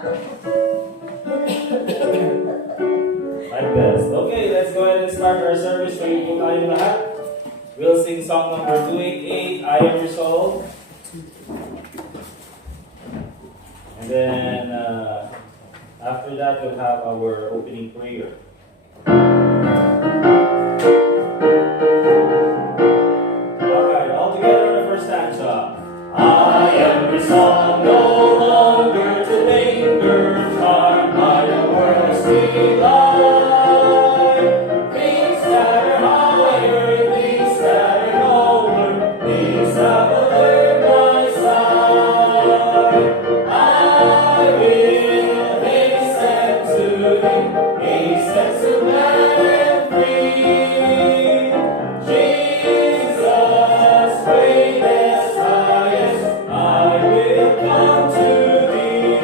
My best. Okay, let's go ahead and start our service. Ready po tayo lahat. We'll sing song number 288, I Am Resolved. And then, after that, we'll have our opening prayer. Alright, all together in the first stanza. I am resolved no longer to linger, charmed by the world's delight. Things that are higher, things that are lower, these have alert my sight. I will hasten to Thee, hasten to glad and free. Jesus, greatest, highest, I will come to Thee.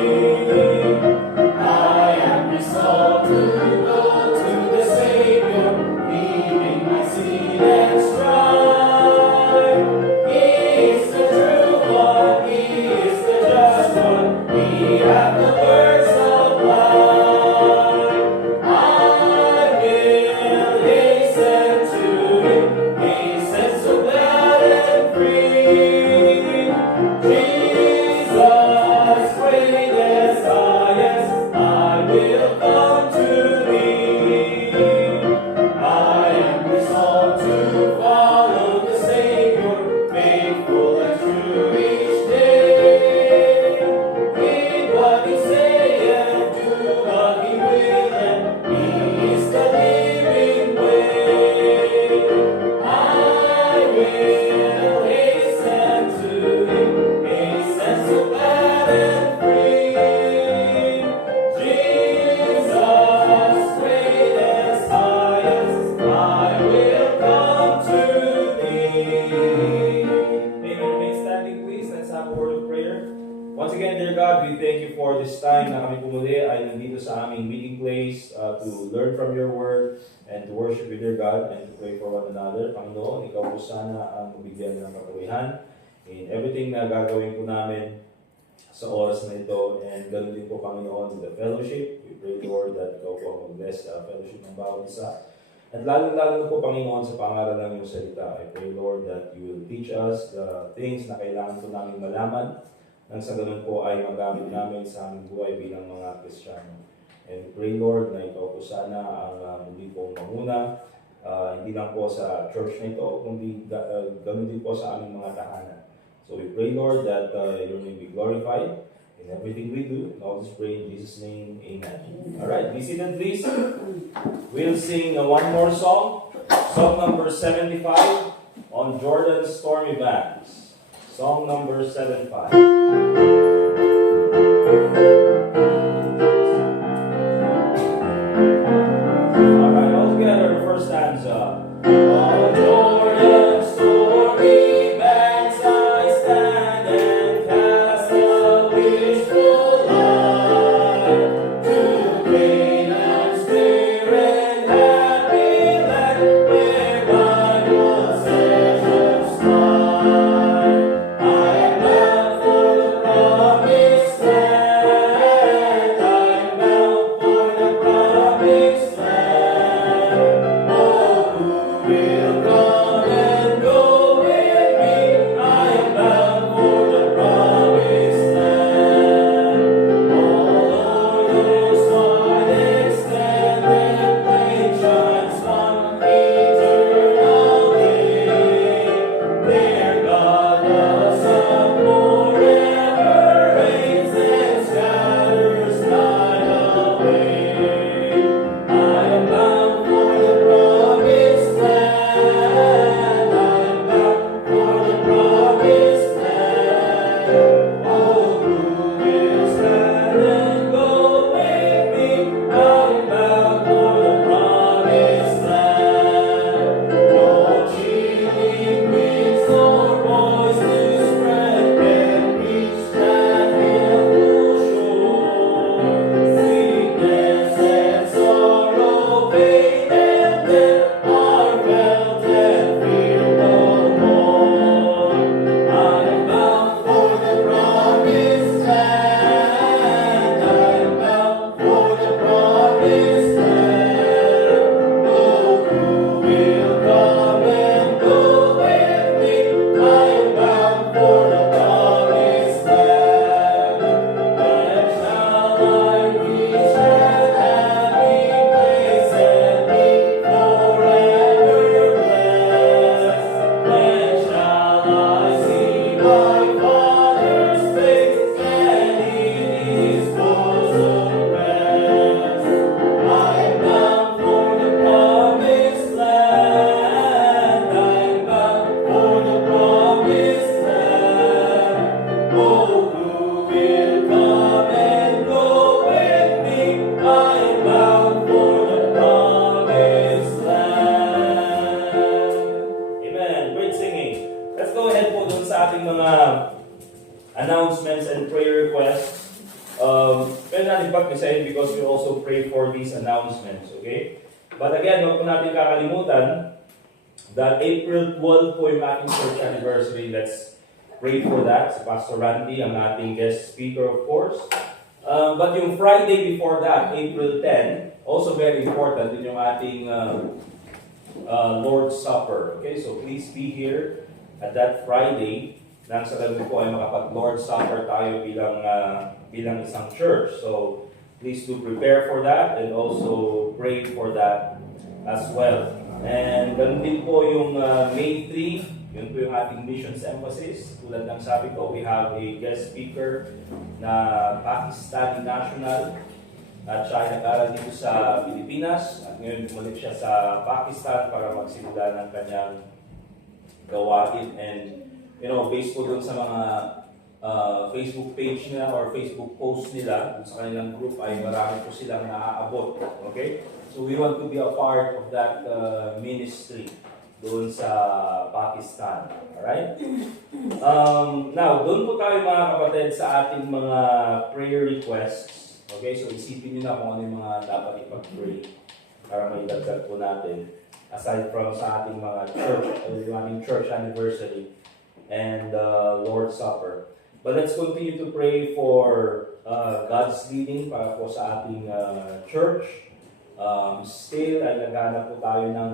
I am resolved to go to the Savior, leaving my seed and strife. He is the true one, He is the just one, He hath the words of life. I will hasten to Him, hasten so glad and free. Jesus, greatest, highest, I will come to Thee. I am resolved to follow the Savior, faithful and true each day. Read what He saith, do what He willeth, He is the living way. I will hasten to Him, hasten so glad and free. Jesus, greatest, highest, I will come to Thee. Amen. Remain standing, please. Let's have a word of prayer. Once again, dear God, we thank you for this time na kami pumuli ay nandito sa aming meeting place to learn from your word and to worship you, dear God, and to pray for one another. Panginoon, ikaw po sana ang mabigyan ng kapurihan in everything na gagawin po namin sa oras na ito. And ganoon din po, Panginoon, to the fellowship. We pray, Lord, that ikaw po ang mag-bless the fellowship ng bawat isa. At lalo-lalo na po, Panginoon, sa pangaral ng iyong salita. I pray, Lord, that you will teach us the things na kailangan po namin malaman nang sa ganun po ay magamit namin sa aming buhay bilang mga Kristiyano. And pray, Lord, na ikaw po sana ang muli pong mamuna, hindi lang po sa church na ito, kundi ganun din po sa aming mga tahanan. So we pray, Lord, that your name be glorified in everything we do. And all this pray in Jesus' name, amen. Alright, be seated, please. We'll sing one more song, song number 75, on Jordan's Stormy Banks. Song number 75. Alright, all together, the first stanza. On Jordan's stormy banks I stand and cast a wishful eye to Canaan's fair and happy land, where rival treasures lie. I am bound for the will come and go with me. I am bound for the promised land. Amen. Great singing. Let's go ahead po dun sa ating mga announcements and prayer requests. Pwede natin pag-design because we also pray for these announcements, okay? But again, huwag po natin kakalimutan that April 12 po yung ating church anniversary. Let's pray for that. Si Pastor Randy, ang ating guest speaker, of course. But yung Friday before that, April 10, also very important, din yung ating Lord's Supper. Okay, so please be here at that Friday. Nang sa gabi po ay makapag-Lord's Supper tayo bilang isang church. So, please do prepare for that and also pray for that as well. And ganun din po yung May 3, yun po yung ating missions emphasis. Tulad ng sabi ko, we have a guest speaker na Pakistani national at siya ay nag-aral dito sa Pilipinas at ngayon bumalik siya sa Pakistan para magsimula ng kanyang gawain. And based po dun sa mga Facebook page nila or Facebook post nila sa kanilang group ay marami po silang naaabot. Okay? So we want to be a part of that ministry doon sa Pakistan. Alright? Now, doon po tayo mga kapatid sa ating mga prayer requests. Okay? So isipin nyo na kung ano yung mga dapat ipag-pray para may dagdag po natin. Aside from sa ating mga church anniversary and Lord's Supper. But let's continue to pray for God's leading para po sa ating church. Still, ay naghanap po tayo ng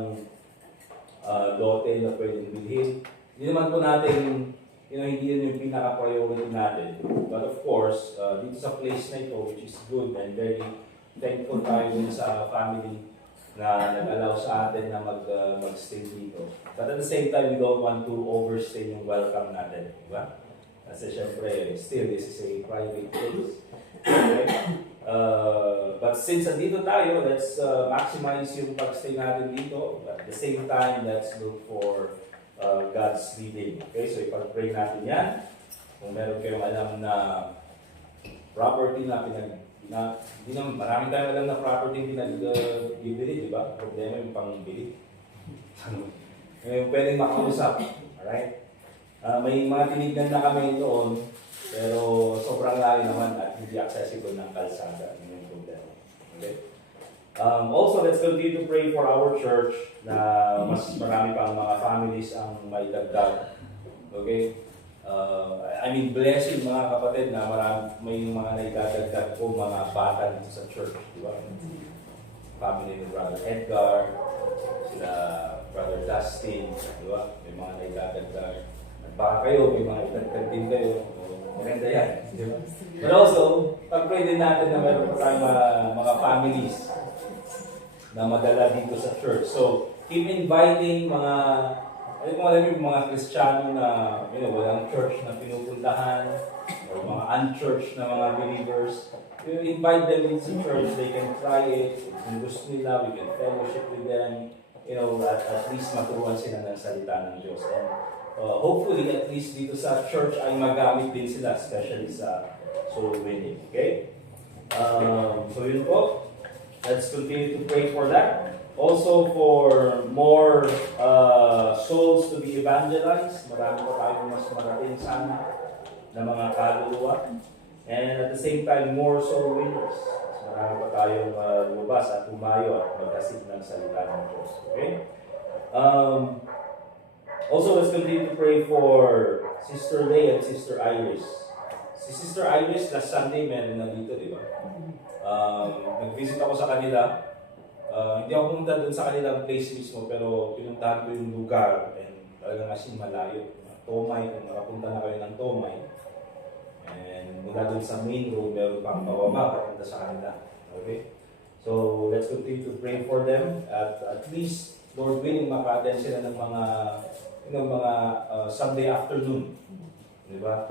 lote na pwedeng bilhin. Hindi naman po natin, hindi yun yung pinaka-priority natin. But of course, dito sa place na ito, which is good and very thankful tayo din sa family na nag-allow sa atin na mag-stay dito. But at the same time, we don't want to overstay yung welcome natin. Diba? Kasi syempre, still, this is a private place. Okay? But since andito tayo, let's maximize yung pag-stay natin dito. But at the same time, let's look for God's leading. Okay? So, ipag-pray natin yan. Kung meron kayong alam na property na hindi naman, marami tayong alam na property yung bibili, di ba? Problema yung pangbili. Yung pwedeng makausap. Alright? May mga tinignan na kami doon, pero sobrang layo naman at hindi accessible ng kalsada. Yun yung problema. Okay? Also, let's continue to pray for our church na mas marami pang mga families ang may dagdag. Okay? Blessing mga kapatid na may mga naidadagdag po mga bata dito sa church. Di ba? Family ni Brother Edgar, sila Brother Dustin, di ba? May mga naidadagdag. Baka kayo, may mga idagdag din kayo. Maganda yan. Di ba? But also, pag-pray din natin na meron pa tayong mga families na madala dito sa church. So, keep inviting kung alam yung mga Kristiyano na walang church na pinupuntahan or mga unchurch na mga believers, you invite them into church, they can try it. Kung gusto nila, we can fellowship with them. At least maturuan sila ng salita ng Diyos. And hopefully, at least dito sa church ay magamit din sila, especially sa soul winning. Okay? So yun po. Let's continue to pray for that. Also for more souls to be evangelized. Marami pa tayong mas marating sana na mga kaluluwa. And at the same time, more soul winners. Marami pa tayong lumabas at humayo at magkasip ng salita ng Diyos. Okay? Also, let's continue to pray for Sister Leigh and Sister Iris. Si Sister Iris, last Sunday, meron na dito, di ba? Nag-visit ako sa kanila. Hindi ako pumunta doon sa kanilang place mismo, pero pinuntahan ko yung lugar and talagang as in malayo. Tomay, kung nakapunta na kayo ng Tomay. And mula doon sa main road, meron pang pababa, papunta sa kanila. Okay? So, let's continue to pray for them. At least, Lord willing, maka-attend sila ng mga Sunday afternoon. Di ba?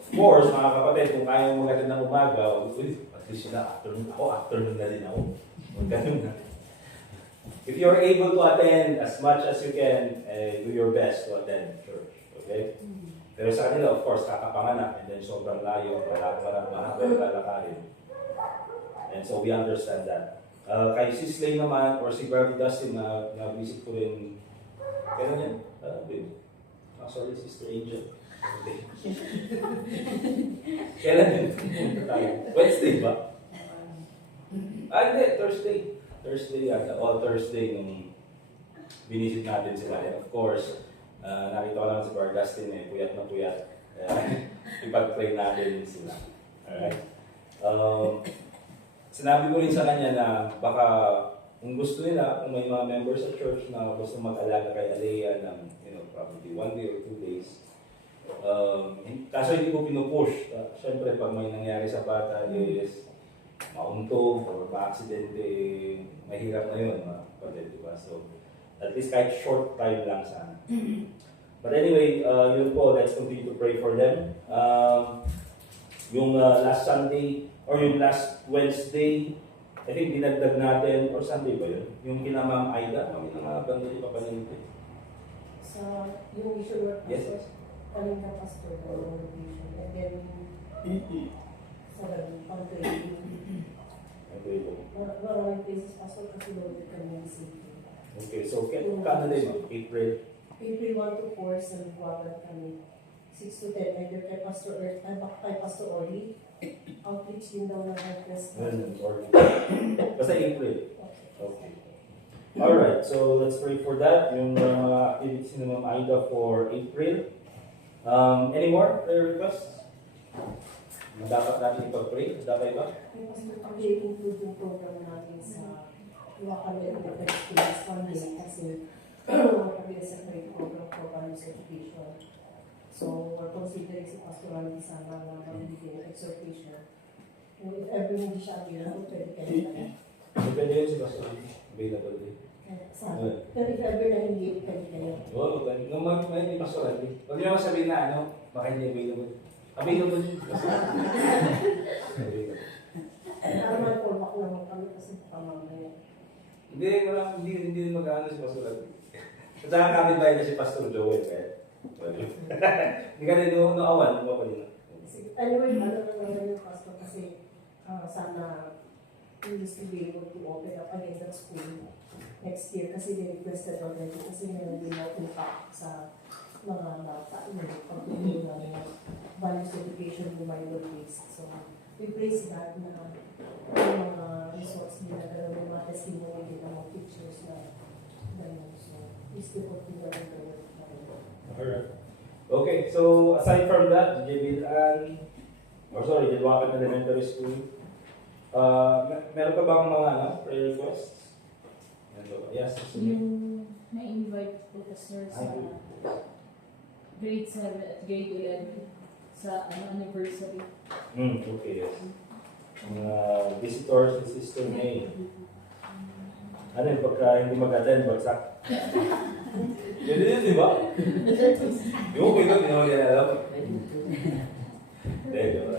Of course, mga kapatid, kung kaya mo natin ng umaga, at least sila afternoon. Ako, afternoon na din ako. Ganun na. If you're able to attend as much as you can, do your best to attend church. Okay? Pero sa kanila, of course, kakapanganak and then sobrang layo, mahaba yung lalakarin. And so we understand that. Kay Sis Lay naman, or si Brother Dustin, na-visit ko rin, kailan yan? Sorry, Sister Angel. Kailan yun? Wednesday ba? Hindi, Thursday. Thursday yata. Thursday nung binisit natin sila. And of course, nakita ko lang si Brother Dustin puyat na puyat. Ipag-pray natin sila. Alright? Sinabi ko rin sa kanya na baka kung gusto nila, kung may mga members sa church na gusto mag-alaga kay Alea ng probably 1 day or 2 days. Kaso hindi ko pinupush. Siyempre, pag may nangyari sa bata is mauntog or ma-aksidente, mahirap na yun, diba? So, at least kahit short time lang sana. But anyway, yun po, let's continue to pray for them. Yung last Sunday, or yung last Wednesday, I think dinagdag natin, or Sunday ba yun? Yung kina Ma'am Aida, kami na nga bang pa paninti. Sa yung issue work Yes. kaming ka pastor na organization. And then, sa pang-training. Okay po. Maraming places pastor kasi loaded kami ng safety. Okay, so kano din, April? April 1 to 4, sa Buwagan kami. 6 to 10, either kay Pastor Earth, kay Pastor Oli. Outreach din daw ng helpless. Basta April. Okay. Alright, so let's pray for that. Yung activities ni Ma'am Aida for April. Any more prayer requests? Dapat natin ipag-pray? Dapat ba? Kay Pastor Oli, include yung program natin sa Iwakan Elementary Schools Funding kasi kami sa great program for values education. So, we're considering si Pastor Ali sana na magbigay ng exhortation. And if ever hindi siya available, pwede kayo na. Depende yun si Pastor available din. Pero if ever na hindi, pwede kayo. Oo, pwede. Nung may Pastor Ali, huwag niyo naman sabihin na baka hindi available. Available din. Para mag-call back naman kami kasi baka mamaya. Hindi mag-ano si Pastor Ali. At saka kami ba na si Pastor Joel kaya? Hindi ka rin naawan, mo pa rin. Anyway, ano na naman yung pastor kasi sana we used to be able to open up again the school next year kasi they requested already kasi meron din na impact sa mga bata yung pagtuturo namin ng values education reminder based. So, we praise God na yung mga resource nila gano'n yung mga testimony din ng mga teachers na gano'n. So, we still continue with the work. Alright. Okay, so aside from that, Jilwakan Elementary School, meron pa bang mga prayer requests? Yes, Yung na-invite po sir sa grade 7 at grade 11 sa anniversary. Okay, yes. Mga visitors ni Sister May. Ano yung pagka hindi mag-attend, bagsak? Yun din, di ba? Yung okay ko, hindi naman yan alam.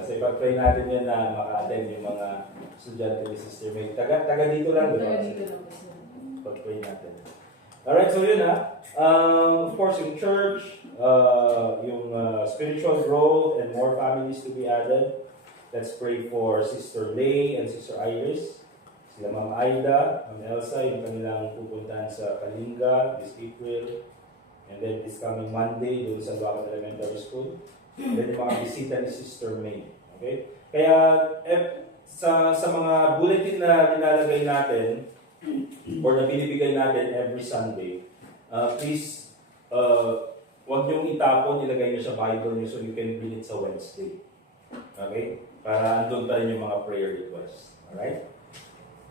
Kasi pag-pray natin yan na maka-attend yung mga estudyante ni Sister May. Taga dito lang, di ba? Taga dito lang po sir. Pag-pray natin. Alright, so yun of course, yung church, yung spiritual growth and more families to be added. Let's pray for Sister Lay and Sister Iris. Sila Ma'am Aida, Ma'am Elsa, yung kanilang pupuntahan sa Kalinga this April. And then this coming Monday, doon sa Buwakan Elementary School. And then yung mga bisita ni Sister May. Okay? Kaya sa mga bulletin na nilalagay natin, or na binibigay natin every Sunday, please, huwag niyong itapon, ilagay niyo sa Bible niyo so you can read it sa Wednesday. Okay? Para andun pa rin yung mga prayer requests. Alright?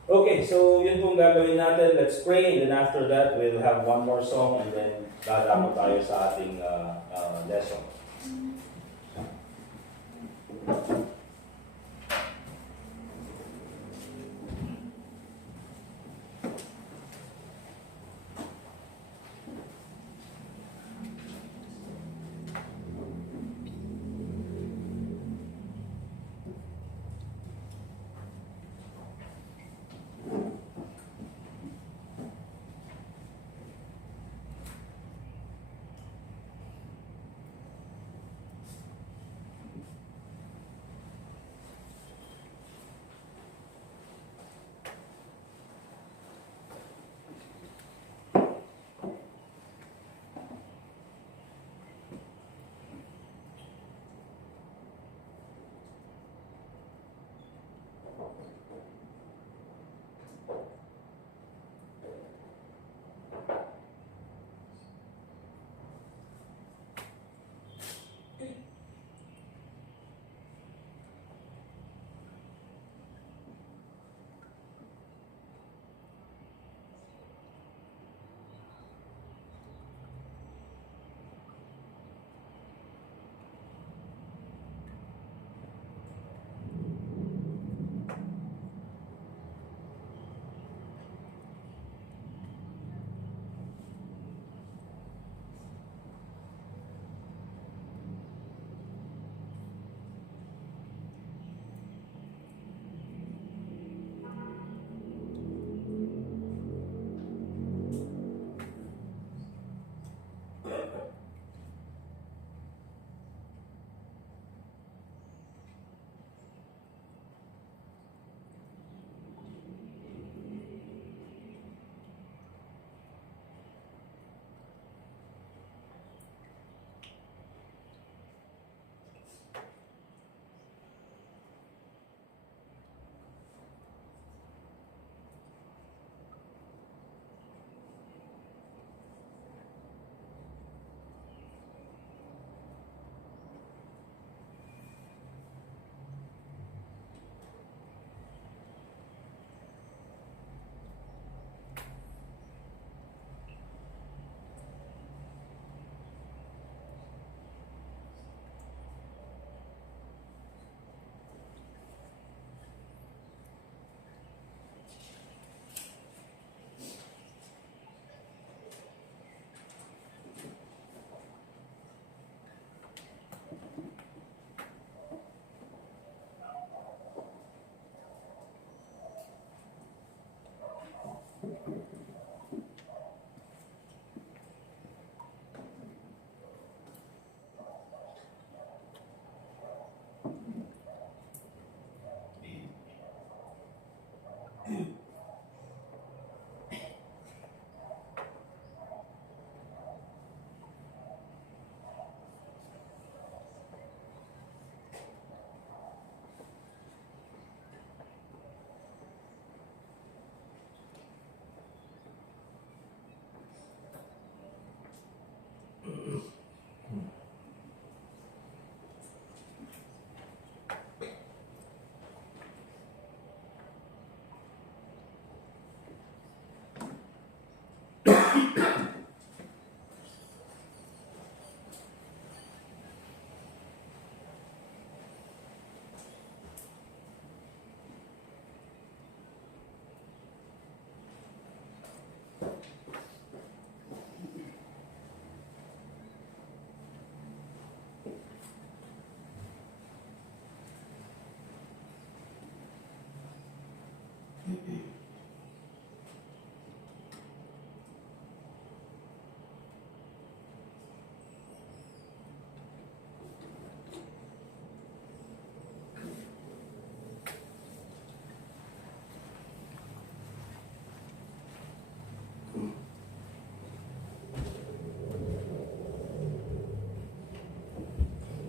Okay, so yun pong gagawin natin. Let's pray, and then after that, we'll have one more song, and then dadako tayo sa ating lesson.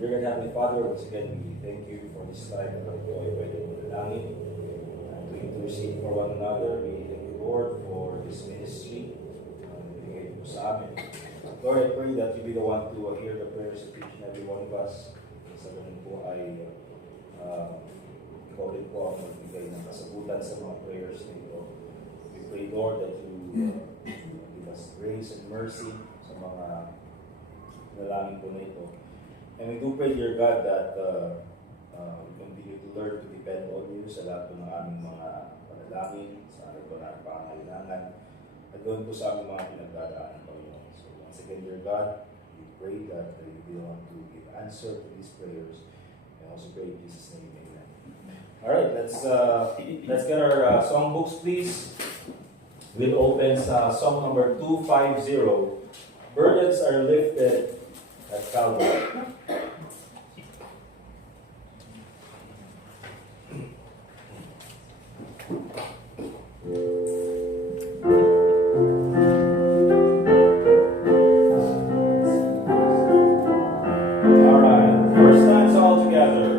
Dear God, Heavenly Father, once again, we thank you for this time na ito ay pwede mo dalangin to intercede for one another. We thank you, Lord, for this ministry na binigay mo sa amin. Lord, I pray that you be the one to hear the prayers of each and every one of us. Sa ganun po ay ikaw din po ang magbigay ng kasagutan sa mga prayers na ito. We pray, Lord, that you give us grace and mercy sa mga nalangin po na ito. And we do pray, dear God, that we continue to learn to depend on you sa lahat ng aming mga panalangin, sa aming mga pangangailangan, at doon po sa aming mga pinagdadaanan, Panginoon. So once again, dear God, we pray that you be able to give answer to these prayers. And also pray in Jesus' name, amen. Alright, let's get our songbooks, please. We'll open sa song number 250. Burdens are lifted at Calvary. Alright, first times all together.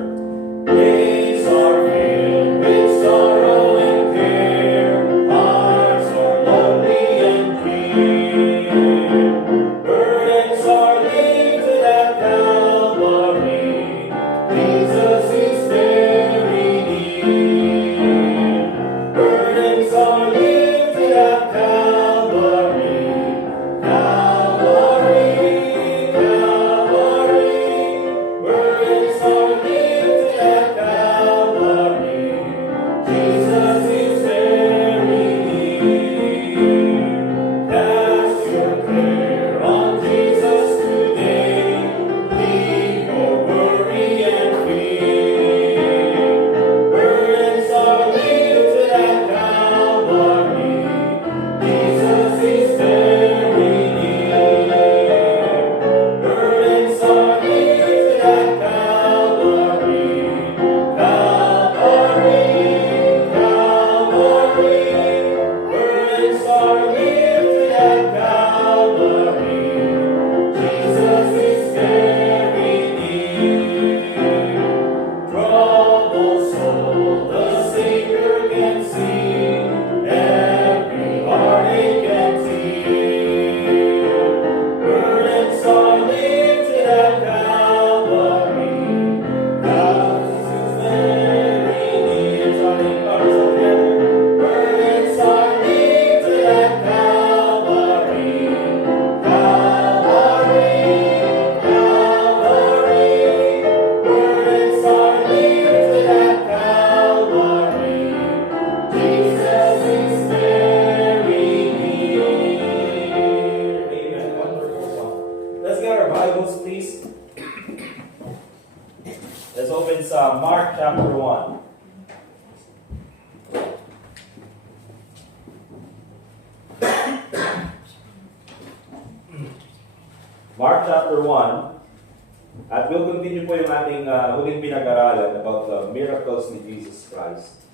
Days are filled with sorrow and care, hearts are lonely and drear. Burdens are lifted at Calvary, Jesus is very near. Burdens are lifted at Calvary, Calvary, Calvary. Burdens are lifted at Calvary, Jesus is very near. Cast your care on Jesus today, leave your worry and fear. Burdens are lifted at Calvary, Jesus is very near. Burdens are lifted at Calvary, Calvary, Calvary. Burdens are lifted at Calvary, Jesus is very near. Troubled soul, the Savior can see every heartache and tear. Burdens are lifted at Calvary, Jesus is very near. Burdens are lifted at Calvary, Calvary, Calvary. Burdens are lifted at Calvary, Jesus is very near. Amen. Wonderful song. Let's get our Bibles, please. Let's open sa Mark chapter 1. Mark chapter 1. At we'll continue po yung ating huling pinag-aralan about the miracles ni Jesus Christ.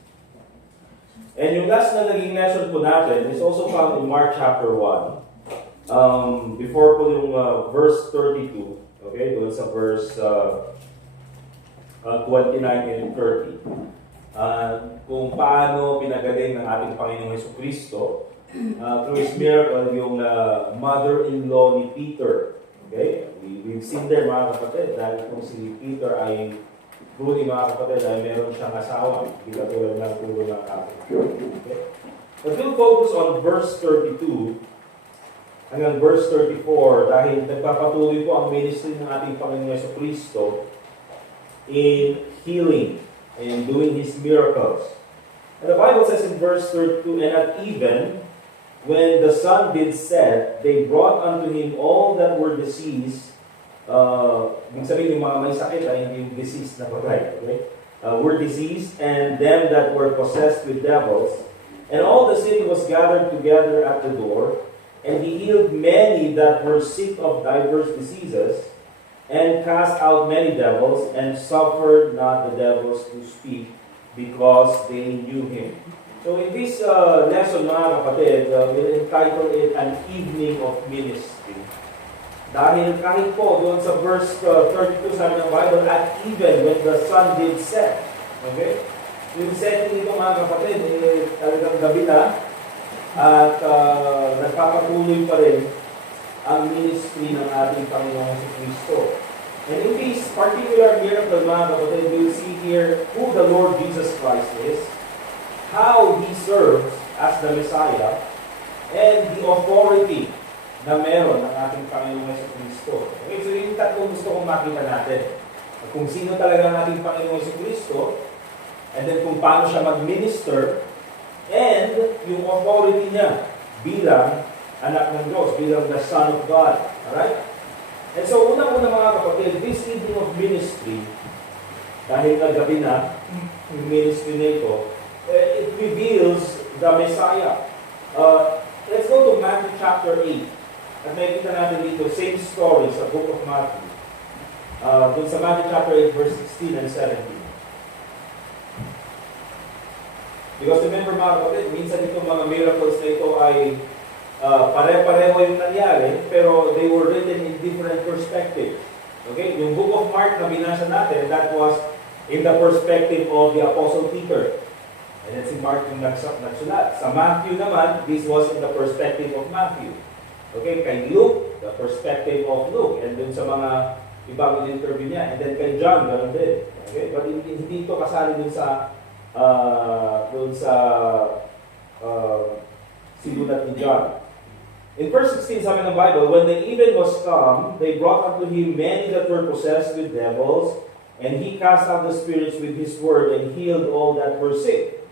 And yung last na naging lesson po natin is also found in Mark chapter 1. Before po yung verse 32. Okay, doon sa verse 29 and 30. Kung paano pinagaling ng ating Panginoong Jesucristo through His miracle yung mother-in-law ni Peter. Okay? We've seen there mga kapatid, dahil kung si Peter ay truly mga kapatid ay meron siyang asawa, hindi katulad ng puro ng ating. Okay? But we'll focus on verse 32 hanggang verse 34 dahil nagpapatuloy po ang ministry ng ating Panginoon Jesucristo in healing and doing His miracles. And the Bible says in verse 32, and at even when the sun did set, they brought unto him all that were diseased. Ibig sabihin yung mga may sakit ay hindi yung diseased na patay. Okay? Were diseased, and them that were possessed with devils. And all the city was gathered together at the door, and he healed many that were sick of divers diseases, and cast out many devils, and suffered not the devils to speak, because they knew him. So in this lesson, mga kapatid, we'll entitle it An Evening of Ministry. Dahil kahit po doon sa verse 32 sabi ng Bible, at even when the sun did set. Okay? Yung setting nito mga kapatid, talagang gabi na at nagpapatuloy pa rin ang ministry ng ating Panginoong si Kristo. And in this particular miracle, mga kapatid, we'll see here who the Lord Jesus Christ is, how He serves as the Messiah, and the authority na meron ng ating Panginoong si Kristo. Okay, so yung tatlong gusto kong makita natin. Kung sino talaga ang ating Panginoong si Kristo, and then kung paano siya mag-minister, and yung authority niya bilang anak ng Diyos, bilang the Son of God. Alright? And so, unang-una mga kapatid, this evening of ministry, dahil nagabi na, yung ministry na ito, it reveals the Messiah. Let's go to Matthew chapter 8. At makikita natin dito, same story sa book of Matthew. Dun sa Matthew chapter 8, verse 16 and 17. Because remember mga kapatid, minsan itong mga miracles na ito ay pare-pareho yung nangyari, pero they were written in different perspectives. Okay? Yung book of Mark na binasa natin, that was in the perspective of the Apostle Peter. And then si Mark yung nagsulat. Sa Matthew naman, this was in the perspective of Matthew. Okay? Kay Luke, the perspective of Luke. And dun sa mga ibang interview niya. And then kay John, ganoon din. Okay? But hindi ito kasali dun sa sinulat ni John. In verse 16, sabi ng Bible, when the even was come, they brought unto him many that were possessed with devils, and he cast out the spirits with his word, and healed all that were sick.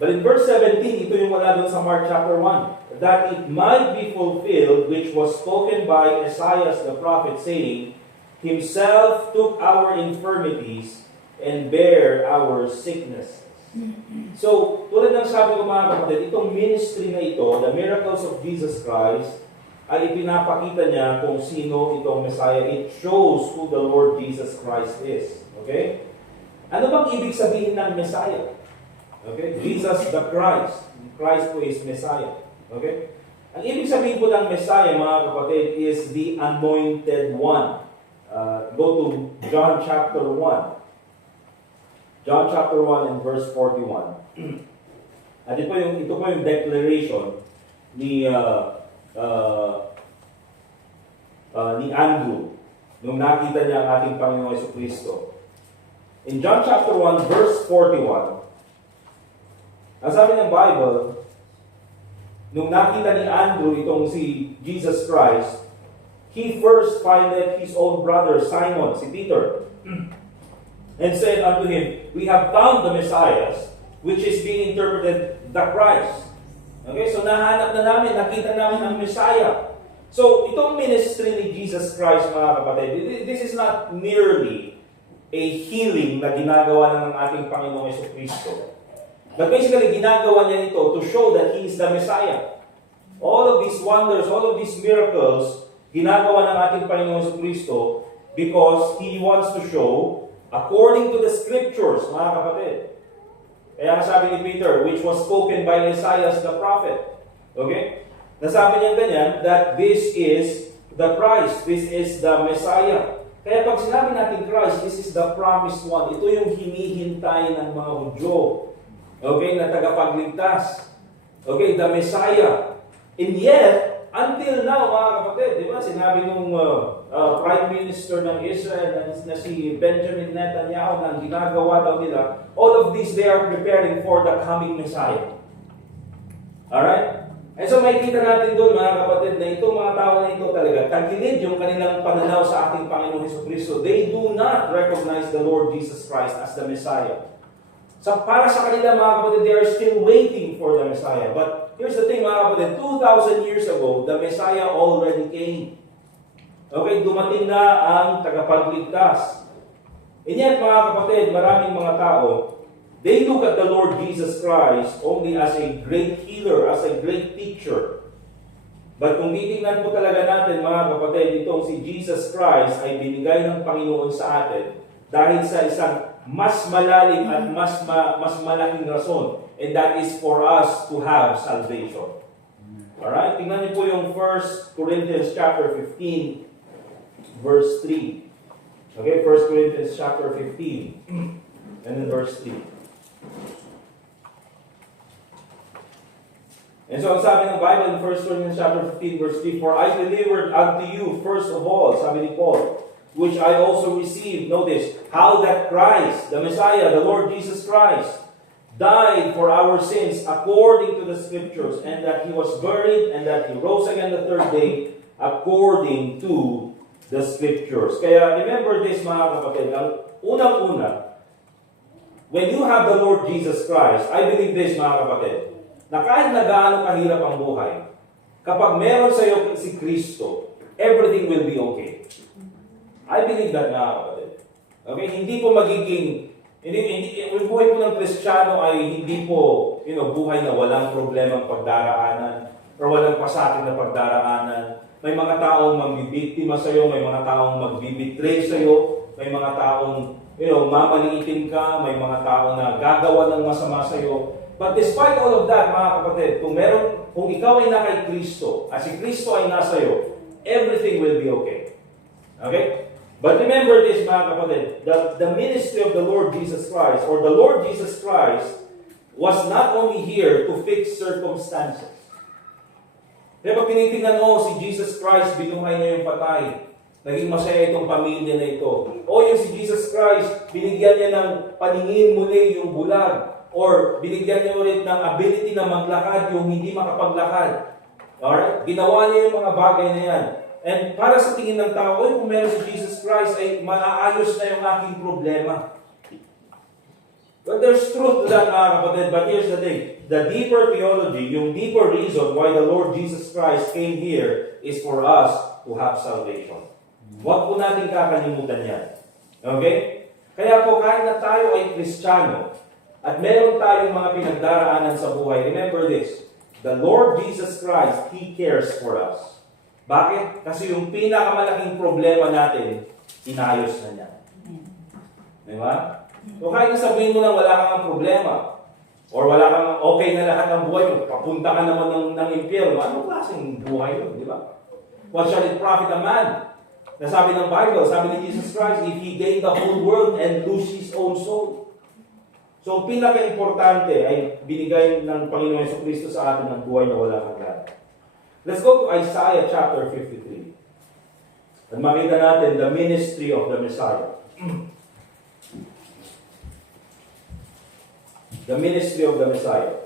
But in verse 17, ito yung wala doon sa Mark chapter 1, that it might be fulfilled, which was spoken by Esaias the prophet, saying, Himself took our infirmities, and bare our sicknesses. So, tulad ng sabi ko mga kapatid, itong ministry na ito, the miracles of Jesus Christ, ay ipinapakita niya kung sino itong Messiah. It shows who the Lord Jesus Christ is. Okay? Ano bang ibig sabihin ng Messiah? Okay? Jesus the Christ. Christ po is Messiah. Okay? Ang ibig sabihin po ng Messiah, mga kapatid, is the anointed one. Go to John chapter 1. John chapter 1 and verse 41. At ito po yung declaration ni Andrew nung nakita niya ang ating Panginoong Jesucristo. In John chapter 1 verse 41, ang sabi ng Bible, nung nakita ni Andrew itong si Jesus Christ, he first findeth his own brother Simon, si Peter, and said unto him, We have found the Messiah, which is being interpreted the Christ. Okay, so nahanap na namin, nakita namin ang Messiah. So, itong ministry ni Jesus Christ, mga kapatid, this is not merely a healing na ginagawa ng ating Panginoong Jesucristo. But basically, ginagawa niya ito to show that He is the Messiah. All of these wonders, all of these miracles, ginagawa ng ating Panginoong Jesucristo because He wants to show according to the scriptures, mga kapatid. Kaya sabi ni Peter, which was spoken by Esaias the prophet. Okay? Nasabi niya ganyan, that this is the Christ, this is the Messiah. Kaya pag sinabi natin Christ, this is the promised one. Ito yung hinihintay ng mga Hudyo. Okay? Na tagapagligtas. Okay? The Messiah. And yet, until now, mga kapatid, di ba, sinabi nung Prime Minister ng Israel na si Benjamin Netanyahu na ginagawa daw nila, all of this they are preparing for the coming Messiah. Alright? And so makikita natin doon mga kapatid na itong mga tao na ito talaga, tagilid yung kanilang pananaw sa ating Panginoong Jesucristo. They do not recognize the Lord Jesus Christ as the Messiah. So para sa kanila mga kapatid, they are still waiting for the Messiah. But here's the thing mga kapatid, 2,000 years ago, the Messiah already came. Okay, dumating na ang tagapagligtas. And yet mga kapatid, maraming mga tao, they look at the Lord Jesus Christ only as a great healer, as a great teacher. But kung titingnan po talaga natin mga kapatid, itong si Jesus Christ ay binigay ng Panginoon sa atin dahil sa isang mas malalim at mas malaking rason. And that is for us to have salvation. Alright? Tingnan niyo po yung 1 Corinthians chapter 15 verse 3. Okay, 1 Corinthians chapter 15, and then verse 3. And so, ang sabi ng Bible in 1 Corinthians chapter 15, verse 3, "For I delivered unto you first of all," sabi ni Paul, "which I also received," notice, "how that Christ, the Messiah, the Lord Jesus Christ, died for our sins according to the Scriptures, and that He was buried, and that He rose again the third day according to the Scriptures." Kaya remember this, mga kapatid, ang unang-una, when you have the Lord Jesus Christ, I believe this, mga kapatid, na kahit na gaano kahirap ang buhay, kapag meron sa iyo si Kristo, everything will be okay. I believe that, mga kapatid. Okay? Hindi po magiging, yung buhay po ng Kristiyano ay hindi po, buhay na walang problemang pagdaraanan or walang pasakit na pagdaraanan. May mga taong magbibiktima sa iyo, may mga taong magbibitray sa iyo, may mga taong, mamaliitin ka, may mga taong na gagawa ng masama sa iyo. But despite all of that, mga kapatid, kung ikaw ay na kay Kristo, at si Kristo ay nasa iyo, everything will be okay. Okay? But remember this, mga kapatid, the ministry of the Lord Jesus Christ, or the Lord Jesus Christ, was not only here to fix circumstances. Kaya pag tinitingnan mo, si Jesus Christ, binuhay niya yung patay. Naging masaya itong pamilya na ito. O yung si Jesus Christ, binigyan niya ng paningin muli yung bulag. Or binigyan niya ulit ng ability na maglakad yung hindi makapaglakad. Alright? Ginawa niya yung mga bagay na yan. And para sa tingin ng tao, kung meron si Jesus Christ, ay maaayos na yung aking problema. But there's truth to that, mga kapatid. But here's the thing. The deeper theology, yung deeper reason why the Lord Jesus Christ came here is for us to have salvation. Huwag po natin kakalimutan yan. Okay? Kaya po, kahit na tayo ay Kristiyano, at meron tayong mga pinagdaraanan sa buhay, remember this, the Lord Jesus Christ, He cares for us. Bakit? Kasi yung pinakamalaking problema natin, inayos na niya. Di ba? So kahit sabihin mo na wala kang problema, or wala kang okay na lahat ng buhay mo, papunta ka naman ng impyerno, anong klaseng buhay yun? Di ba? What shall it profit a man? Nasabi ng Bible, sabi ni Jesus Christ, if He gained the whole world and lose His own soul. So, ang pinaka-importante ay binigay ng Panginoon Jesucristo sa atin ng buhay na wala hanggan. Let's go to Isaiah chapter 53. At makita natin the ministry of the Messiah. The ministry of the Messiah.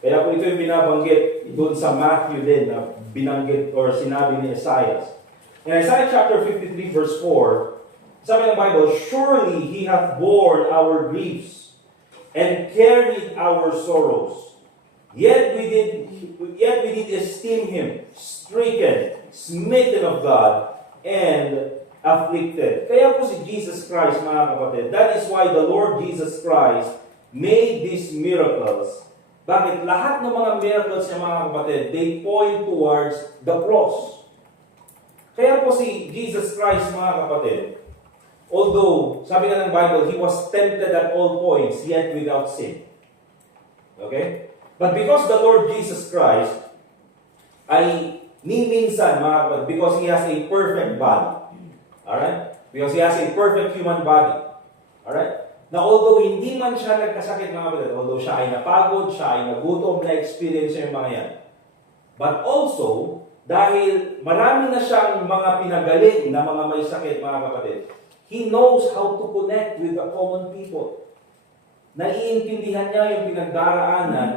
Kaya po ito yung binabanggit doon sa Matthew din na binanggit or sinabi ni Isaiah. In Isaiah chapter 53 verse 4, sabi ng Bible, "Surely He hath borne our griefs and carried our sorrows. Yet we did esteem Him stricken, smitten of God, and afflicted." Kaya po si Jesus Christ, mga kapatid, that is why the Lord Jesus Christ made these miracles. Bakit? Lahat ng mga miracles niya, mga kapatid, they point towards the cross. Kaya po si Jesus Christ, mga kapatid, although, sabi nga ng Bible, He was tempted at all points, yet without sin. Okay? But because the Lord Jesus Christ ay minsan, mga kapatid, because He has a perfect body. Alright? Because He has a perfect human body. Alright? Na although hindi man siya nagkasakit, mga kapatid, although siya ay napagod, siya ay nagutom, na-experience niya yung mga yan. But also, dahil marami na siyang mga pinagaling na mga may sakit, mga kapatid, He knows how to connect with the common people. Naiintindihan niya yung pinagdaraanan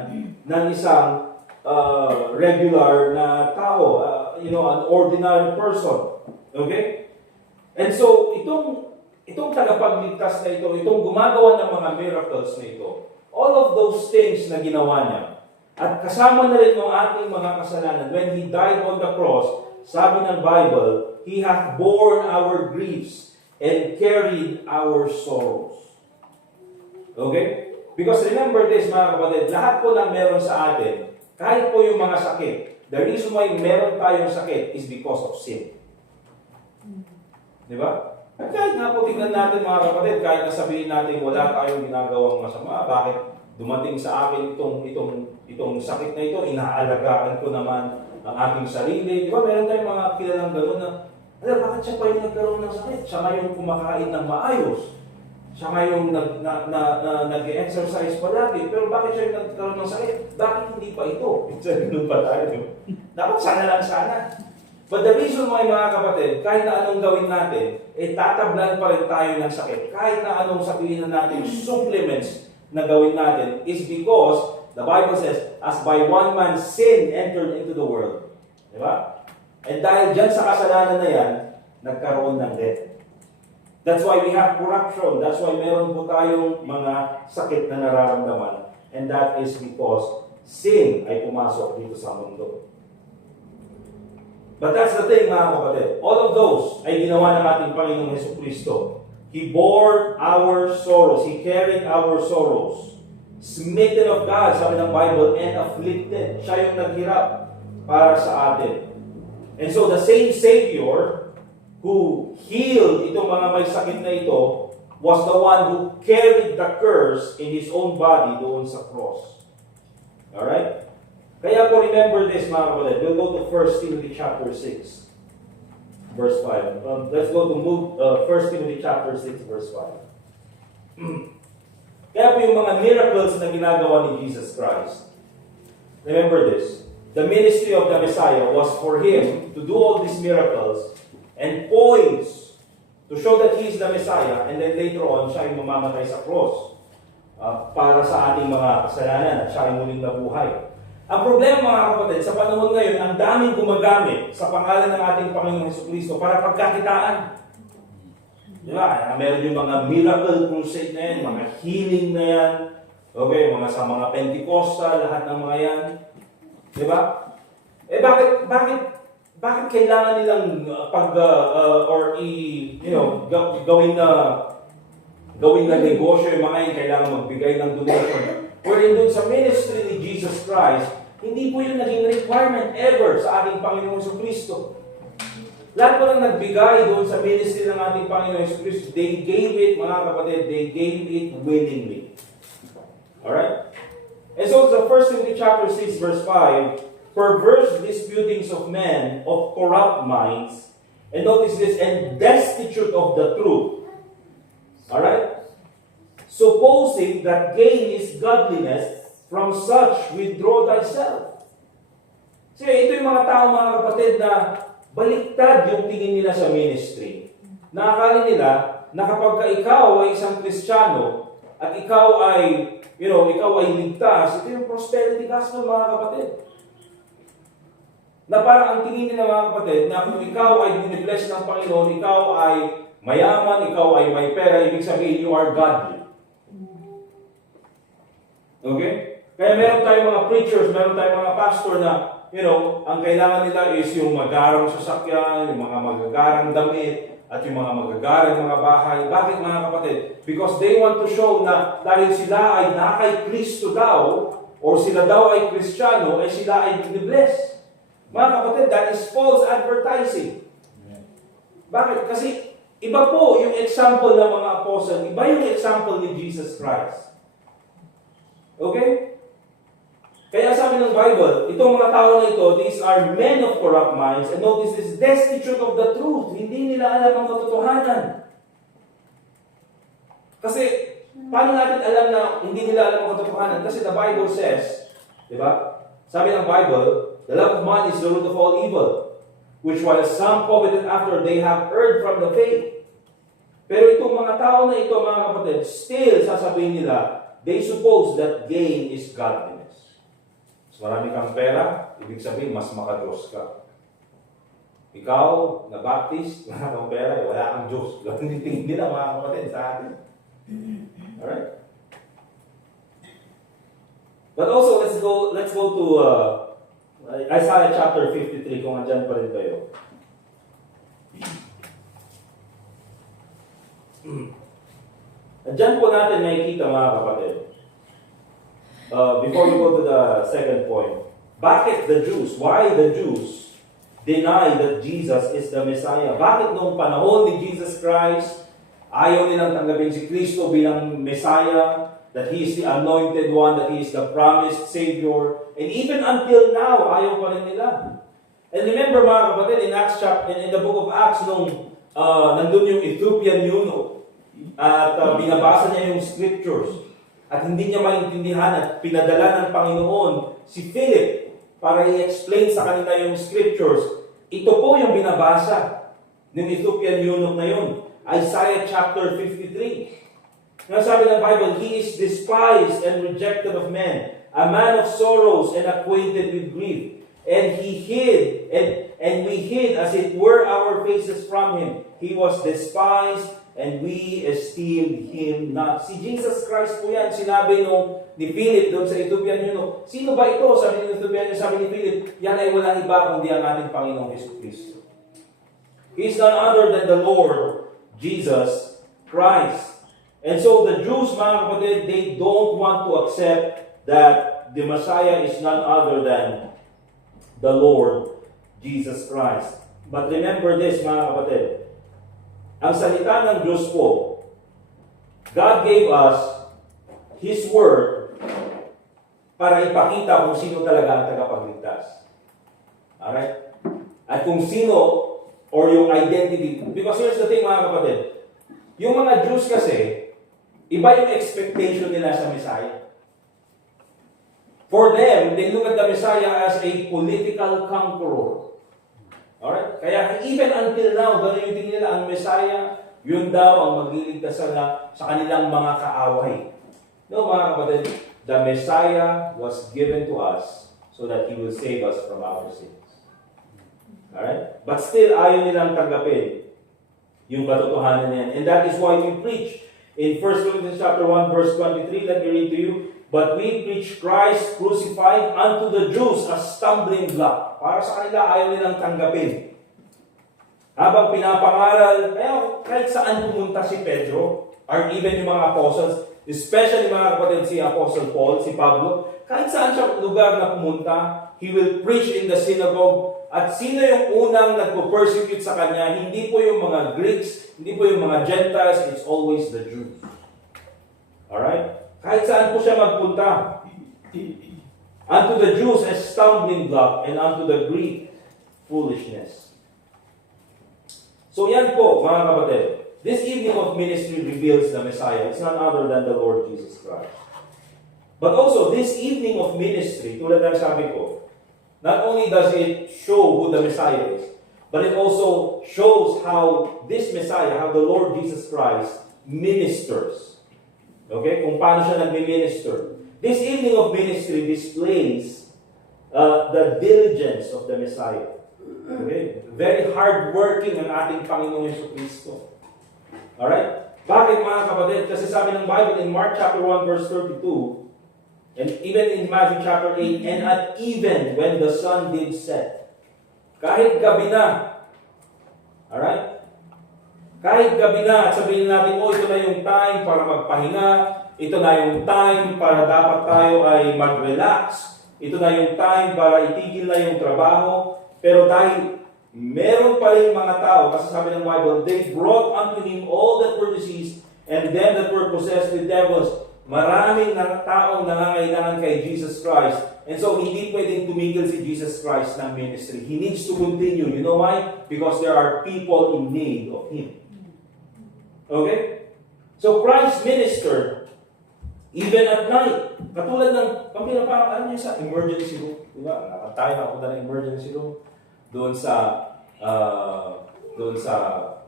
ng isang regular na tao, an ordinary person. Okay? And so, itong tagapagligtas na ito, itong gumagawa ng mga miracles na ito, all of those things na ginawa niya, at kasama na rin ng ating mga kasalanan, when He died on the cross, sabi ng Bible, He hath borne our griefs and carried our sorrows. Okay? Because remember this, mga kapatid, lahat po ng meron sa atin, kahit po yung mga sakit, the reason why meron tayong sakit is because of sin. Di ba? At kahit nga po tingnan natin, mga kapatid, kahit na sabihin natin wala tayong ginagawang masama, bakit dumating sa akin itong sakit na ito, inaalagaan ko naman, ang ating sarili. Di ba, meron tayong mga kilalang gano'n na, bakit siya pa yung nagkaroon ng sakit? Siya ngayon kumakain ng maayos. Siya ngayon nag-exercise palagi. Pero bakit siya yung nagkaroon ng sakit? Bakit hindi pa ito? Ganun pa tayo. Dapat sana lang sana. But the reason why, mga kapatid, kahit na anong gawin natin, tatablan pa rin tayo ng sakit. Kahit na anong sabihin na natin, supplements na gawin natin, is because the Bible says, as by one man sin entered into the world. Di ba? And dahil dyan sa kasalanan na yan, nagkaroon ng death. That's why we have corruption. That's why meron po tayong mga sakit na nararamdaman. And that is because sin ay pumasok dito sa mundo. But that's the thing, mga kapatid. All of those ay ginawa ng ating Panginoong Jesucristo. He bore our sorrows. He carried our sorrows. Smitten of God, sabi ng Bible, and afflicted. Siya yung naghirap para sa atin. And so the same Savior who healed itong mga may sakit na ito was the one who carried the curse in His own body doon sa cross. Alright? Kaya po remember this, mga kapatid. We'll go to 1 Timothy chapter 6, verse 5. Let's go to 1 Timothy chapter 6, verse 5. Kaya po yung mga miracles na ginagawa ni Jesus Christ. Remember this. The ministry of the Messiah was for Him to do all these miracles and points to show that He is the Messiah, and then later on, siya yung mamamatay sa cross para sa ating mga kasalanan at siya yung muling nabuhay. Ang problema, mga kapatid, sa panahon ngayon, ang daming gumagamit sa pangalan ng ating Panginoong Jesucristo para pagkakitaan. Di ba? Meron yung mga miracle crusade na yan, mga healing na yan, okay, sa mga Pentecostal, lahat ng mga yan. Di ba? Bakit kailangan nilang gawin na negosyo yung mga yan, kailangan magbigay ng donation? Wherein dun sa ministry ni Jesus Christ, hindi po yun naging requirement ever sa ating Panginoong Jesucristo. Lahat po lang nagbigay doon sa ministry ng ating Panginoong Jesucristo, they gave it, mga kapatid, they gave it willingly. Alright? And so, the 1 Timothy chapter 6, verse 5, perverse disputings of men of corrupt minds, and notice this, and destitute of the truth. Alright? Supposing that gain is godliness, from such withdraw thyself. So, ito yung mga tao, mga kapatid, na baliktad yung tingin nila sa ministry. Nakakali nila na kapag ikaw ay isang Kristiyano at ikaw ay, ikaw ay ligtas, ito yung prosperity gospel, mga kapatid. Na parang ang tingin nila, mga kapatid, na kung ikaw ay binibless ng Panginoon, ikaw ay mayaman, ikaw ay may pera, ibig sabihin, you are godly. Okay? Kaya meron tayong mga preachers, meron tayong mga pastor na, ang kailangan nila is yung magarang sasakyan, yung mga magagarang damit, at yung mga magagarang mga bahay. Bakit, mga kapatid? Because they want to show na dahil sila ay nakay Kristo daw, or sila daw ay Kristiyano, ay sila ay binibless. Mga kapatid, that is false advertising. Bakit? Kasi iba po yung example ng mga apostle, iba yung example ni Jesus Christ. Okay? Kaya sabi ng Bible, itong mga tao na ito, these are men of corrupt minds, and notice this, destitute of the truth. Hindi nila alam ang katotohanan. Kasi, paano natin alam na hindi nila alam ang katotohanan? Kasi the Bible says, di ba? Sabi ng Bible, the love of money is the root of all evil, which while some coveted after, they have erred from the faith. Pero itong mga tao na ito, mga kapatid, still sasabihin nila, they suppose that gain is godliness. Mas marami kang pera, ibig sabihin, mas makadiyos ka. Ikaw, na-baptist, wala kang pera, wala kang Diyos. Ganun nila, mga kapatid, sa atin. Alright? But also, let's go to Isaiah chapter 53, kung andyan pa rin kayo. Andyan po natin makikita, mga kapatid. Before we go to the second point, bakit the Jews? Why the Jews deny that Jesus is the Messiah? Bakit noong panahon ni Jesus Christ, ayaw nilang tanggapin si Kristo bilang Messiah, that He is the anointed one, that He is the promised Savior, and even until now, ayaw pa rin nila. And remember mga kapatid, in Acts chapter, in the book of Acts, nung nandun yung Ethiopian eunuch, at binabasa niya yung scriptures, at hindi niya maintindihan at pinadala ng Panginoon si Philip para i-explain sa kanila yung scriptures. Ito po yung binabasa ng Ethiopian eunuch na yun. Isaiah chapter 53. Sabi ng Bible, He is despised and rejected of men, a man of sorrows and acquainted with grief. And He hid, and we hid as it were our faces from Him. He was despised, and we esteemed Him not. Si Jesus Christ po yan, sinabi ni Philip doon sa Ethiopian eunuch. Sino ba ito? Sabi ni Ethiopian eunuch, sabi ni Philip, yan ay walang iba kundi ang ating Panginoong Jesucristo. He is none other than the Lord Jesus Christ. And so the Jews, mga kapatid, they don't want to accept that the Messiah is none other than the Lord Jesus Christ. But remember this, mga kapatid. Ang salita ng Diyos po, God gave us His Word para ipakita kung sino talaga ang tagapagligtas. Alright? At kung sino, or yung identity. Because here's the thing, mga kapatid. Yung mga Jews kasi, iba yung expectation nila sa Messiah. For them, they look at the Messiah as a political conqueror. Alright? Kaya even until now, gano'n yung tingin nila, ang Messiah, yun daw ang magliligtas sa kanilang mga kaaway. No, mga kapatid, the Messiah was given to us so that He will save us from our sins. Alright? But still, ayaw nilang tanggapin yung katotohanan niyan. And that is why we preach. In 1 Corinthians chapter 1, verse 23, let me read to you. But we preach Christ crucified unto the Jews a stumbling block. Para sa kanila, ayaw nilang tanggapin. Habang pinapangaral, kahit saan pumunta si Pedro, or even yung mga apostles, especially mga kapatid si Apostle Paul, si Pablo, kahit saan siya lugar na pumunta, he will preach in the synagogue. At sino yung unang nagpo-persecute sa kanya? Hindi po yung mga Greeks, hindi po yung mga Gentiles, it's always the Jews. Alright? Kahit saan po siya magpunta. Unto the Jews a stumbling block, and unto the Greek foolishness. So yan po, mga kapatid. This evening of ministry reveals the Messiah. It's none other than the Lord Jesus Christ. But also, this evening of ministry, tulad ng sabi ko, not only does it show who the Messiah is, but it also shows how this Messiah, how the Lord Jesus Christ ministers. Okay? Kung paano siya nag-minister. This evening of ministry displays the diligence of the Messiah. Okay? Very hard-working ang ating Panginoong Jesucristo. Alright? Bakit mga kapatid? Kasi sabi ng Bible in Mark chapter 1 verse 32, and even in Matthew chapter 8, and at even when the sun did set. Kahit gabi na. Alright? Kahit gabi na at sabihin natin, ito na yung time para magpahinga, ito na yung time para dapat tayo ay mag-relax, ito na yung time para itigil na yung trabaho, pero dahil meron pa rin mga tao, kasi sabi ng Bible, they brought unto Him all that were diseased, and them that were possessed with devils. Maraming taong nangangailangan kay Jesus Christ. And so, hindi pwedeng tumigil si Jesus Christ ng ministry. He needs to continue. You know why? Because there are people in need of Him. Okay? So, Christ ministered even at night. Katulad ng, parang alam niyo sa emergency room. Diba? Tayo nakapunta ng emergency room. Doon sa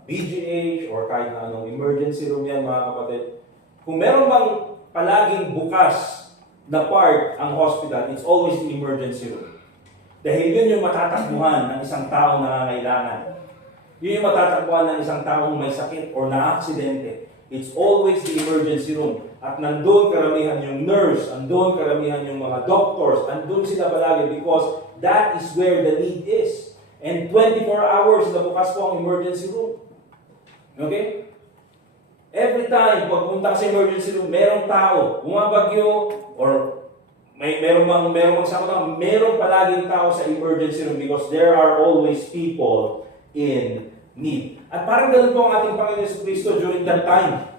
BGH or kahit na anong emergency room yan, mga kapatid. Kung meron bang palaging bukas na part ang hospital, it's always the emergency room. Dahil yun yung matatakbuhan ng isang taong nangangailangan. Yun yung matatakbuhan ng isang taong may sakit or na-aksidente. It's always the emergency room. At nandun karamihan yung nurse, nandun karamihan yung mga doctors, nandun sila palagi because that is where the need is. And 24 hours na bukas po ang emergency room. Okay? Every time, pagpunta sa emergency room, merong tao, bumabagyo, or meron palaging tao sa emergency room because there are always people in need. At parang ganun po ang ating Panginoon Jesucristo during that time.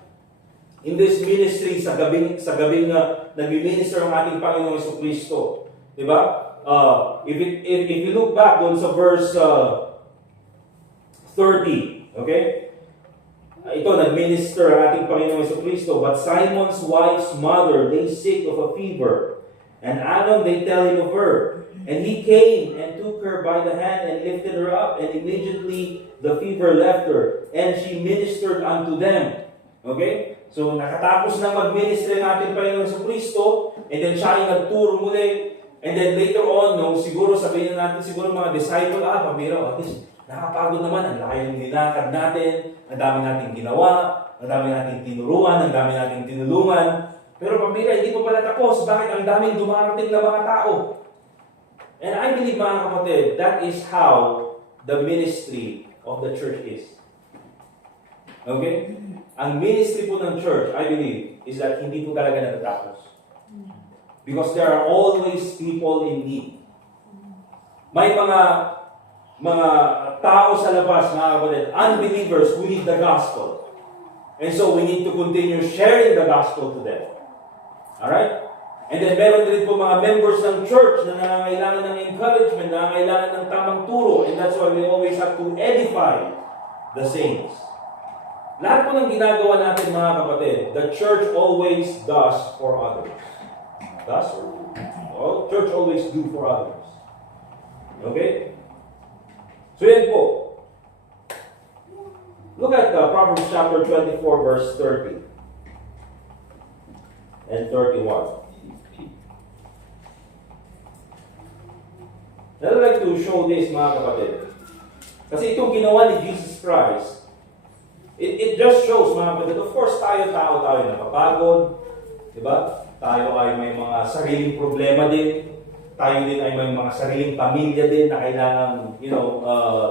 In this ministry, sa gabing nag-minister ang ating Panginoon Jesucristo. Diba? if you look back doon sa verse 30, okay? Ito, nag-minister ang ating Panginoong Jesucristo. But Simon's wife's mother lay sick of a fever, and anon they tell him of her. And he came and took her by the hand and lifted her up, and immediately the fever left her, and she ministered unto them. Okay? So, nakatapos na mag-minister ang ating Panginoong Jesucristo, and then siya ay nagturo muli, and then later on, nung siguro sabihin natin, siguro mga disciple, pamira, at least, nakapagod naman, ang laki ng nilakad natin, ang dami nating ginawa, ang dami nating tinuruan, ang dami nating tinulungan, pero pamira, hindi pa pala tapos, bakit ang daming dumarating na mga tao? And I believe, mga kapatid, that is how the ministry of the church is. Okay? Ang ministry po ng church, I believe, is that hindi po talaga natatapos. Because there are always people in need. May mga tao sa labas, mga kapatid, unbelievers who need the gospel. And so we need to continue sharing the gospel to them. Alright? And then meron din po mga members ng church na nangangailangan ng encouragement, nangangailangan ng tamang turo, and that's why we always have to edify the saints. Lahat po ng ginagawa natin, mga kapatid, the church always does for others. Does or do? Well, church always do for others. Okay? So yan po. Look at Proverbs chapter 24, verse 30 and 31. I'd like to show this, mga kapatid. Kasi itong ginawa ni Jesus Christ, it just shows, mga kapatid, of course, tayo napapagod, di ba? Tayo ay may mga sariling problema din. Tayo din ay may mga sariling pamilya din na kailangan,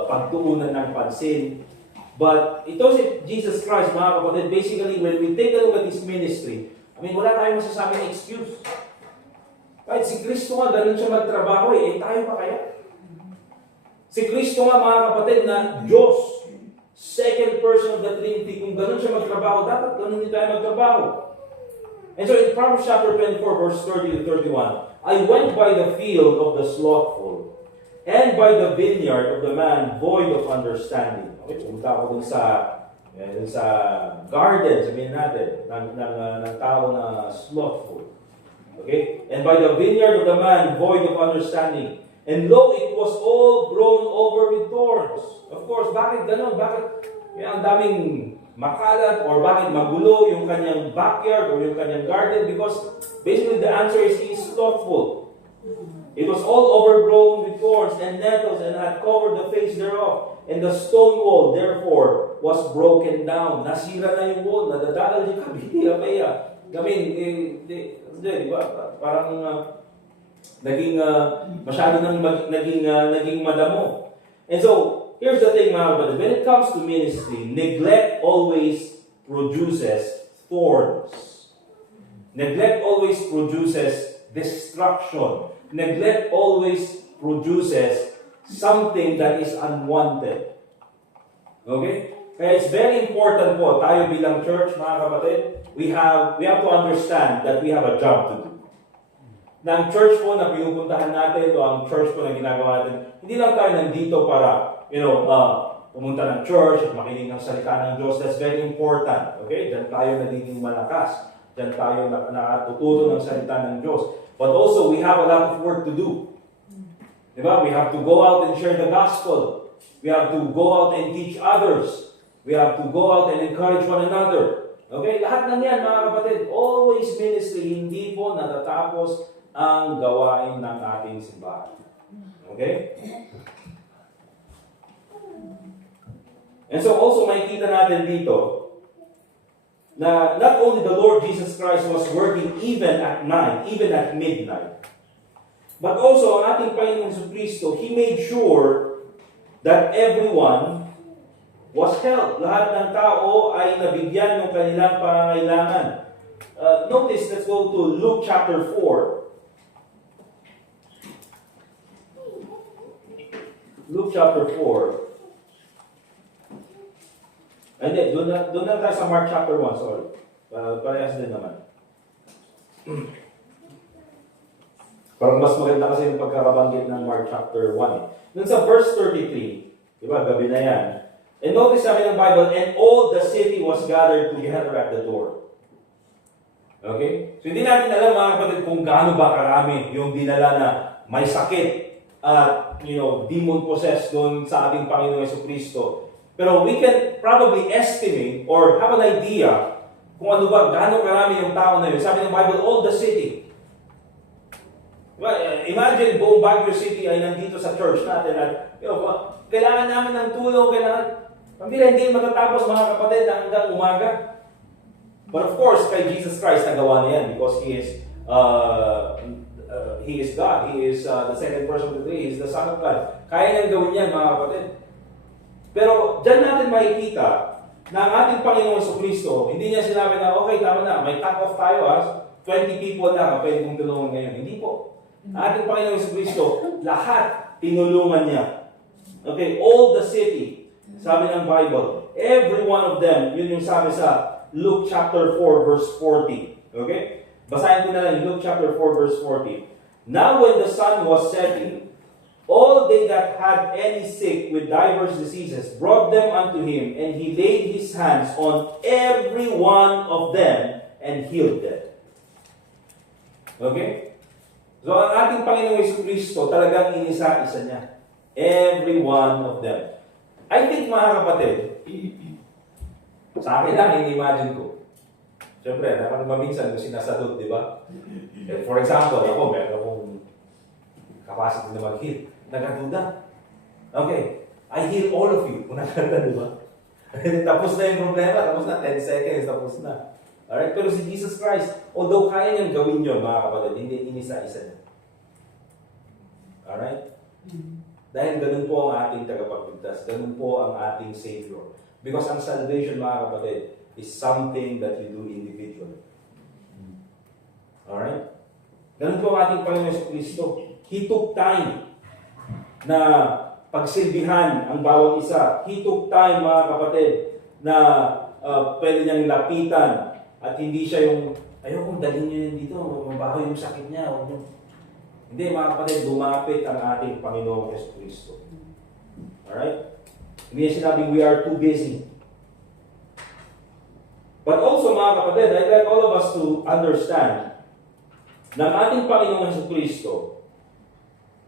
pagtuunan ng pansin. But ito si Jesus Christ, mga kapatid, basically, when we take a look at His ministry, wala tayong masasabing excuse. Kahit si Kristo nga, ganun siya magtrabaho tayo pa kaya? Si Kristo nga, mga kapatid, na Diyos, second person of the Trinity, kung ganun siya magtrabaho, dapat ganun din tayo magtrabaho. And so in Proverbs chapter 24, verse 30 to 31, I went by the field of the slothful, and by the vineyard of the man void of understanding. Okay, pumunta ako dun sa garden, sabihin natin, ng tao na slothful. Okay? And by the vineyard of the man void of understanding. And lo, it was all grown over with thorns. Of course, bakit ganun? Bakit ang daming makalat or bakit magulo yung kanyang backyard or yung kanyang garden? Because basically the answer is he is slothful. It was all overgrown with thorns and nettles and had covered the face thereof. And the stone wall, therefore, was broken down. Nasira na yung wall. Nadadala yung kabila kaya. Di ba? Parang masyado nang naging madamo. And so, here's the thing, mga kapatid. When it comes to ministry, neglect always produces thorns. Neglect always produces destruction. Neglect always produces something that is unwanted. Okay? Kaya it's very important po, tayo bilang church, mga kapatid, we have to understand that we have a job to do. Na ang church po na pinupuntahan natin, o ang church po na ginagawa natin, hindi lang tayo nandito para, pumunta ng church at makinig ng salita ng Diyos. That's very important. Okay? Diyan tayo nagiging malakas. Diyan tayo nakatututo ng salita ng Diyos. But also, we have a lot of work to do. Diba? We have to go out and share the gospel. We have to go out and teach others. We have to go out and encourage one another. Okay? Lahat ng yan, mga kapatid, always ministry, hindi po natatapos ang gawain ng ating simbahan. Okay? And so also makikita natin dito na not only the Lord Jesus Christ was working even at night, even at midnight, but also ang ating Panginoong Jesucristo, He made sure that everyone was helped. Lahat ng tao ay nabigyan ng kanilang pangangailangan. Notice, let's go to Luke chapter 4. Luke chapter 4. Hindi, doon na tayo sa Mark chapter 1, sorry. Parehas din naman. Parang mas maganda kasi yung pagkakabanggit ng Mark chapter 1 eh. Dun sa verse 33, di ba, gabi na yan. And notice sabi ng Bible, and all the city was gathered together at the door. Okay? So hindi natin alam mga kapatid kung gaano ba karami yung dinala na may sakit at demon possessed doon sa ating Panginoong Jesucristo. Pero we can probably estimate or have an idea kung ano ba, gaano karami yung tao na yun. Sabi ng Bible, all the city. Well, imagine buong Baguio City ay nandito sa church natin at kailangan namin ng tulong, pambira hindi matatapos mga kapatid hanggang umaga. But of course, kay Jesus Christ nagawa na yan because He is God. He is the second person of the Trinity. He is the Son of God. Kaya niyang gawin yan mga kapatid. Pero dyan natin makikita na ang ating Panginoong Jesucristo, hindi niya sinabi na, okay, tama na, may cut-off tayo 20 people na pwede kong tulungan ngayon. Hindi po. Ating Panginoong Jesucristo, lahat tinulungan niya. Okay, all the city, sabi ng Bible, every one of them, yun yung sabi sa Luke chapter 4 verse 40. Okay? Basahin ko na lang Luke chapter 4 verse 40. Now when the sun was setting, all they that had any sick with divers diseases brought them unto him, and he laid his hands on every one of them and healed them. Okay? So, ang ating Panginoong Jesucristo, talagang inisa-isa niya. Every one of them. I think, mga kapatid, sa akin lang, ini-imagine ko. Siyempre, naman maminsan kung sinasadot, di ba? For example, ako, meron akong capacity na mag-heal. Nagaduda. Okay, I heal all of you. Kung nagkata, di ba? Tapos na yung problema, tapos na, 10 seconds, tapos na. Alright? Pero si Jesus Christ, although kaya niyang gawin yun, mga kapatid, hindi inisa-isa niya. Alright? Dahil ganun po ang ating tagapagligtas. Ganun po ang ating Savior. Because ang salvation, mga kapatid, is something that you do individually. Alright? Ganun po ang ating Panginoon Jesucristo. He took time na pagsilbihan ang bawat isa. He took time, mga kapatid, na pwede niyang lapitan. At hindi siya yung, ayokong dalhin niyo yun dito, mabaho yung sakit niya. Hindi, mga kapatid, lumapit ang ating Panginoong Jesucristo. Alright? Hindi niya sinabing, we are too busy. But also, mga kapatid, I'd like all of us to understand na ang ating Panginoong Jesucristo,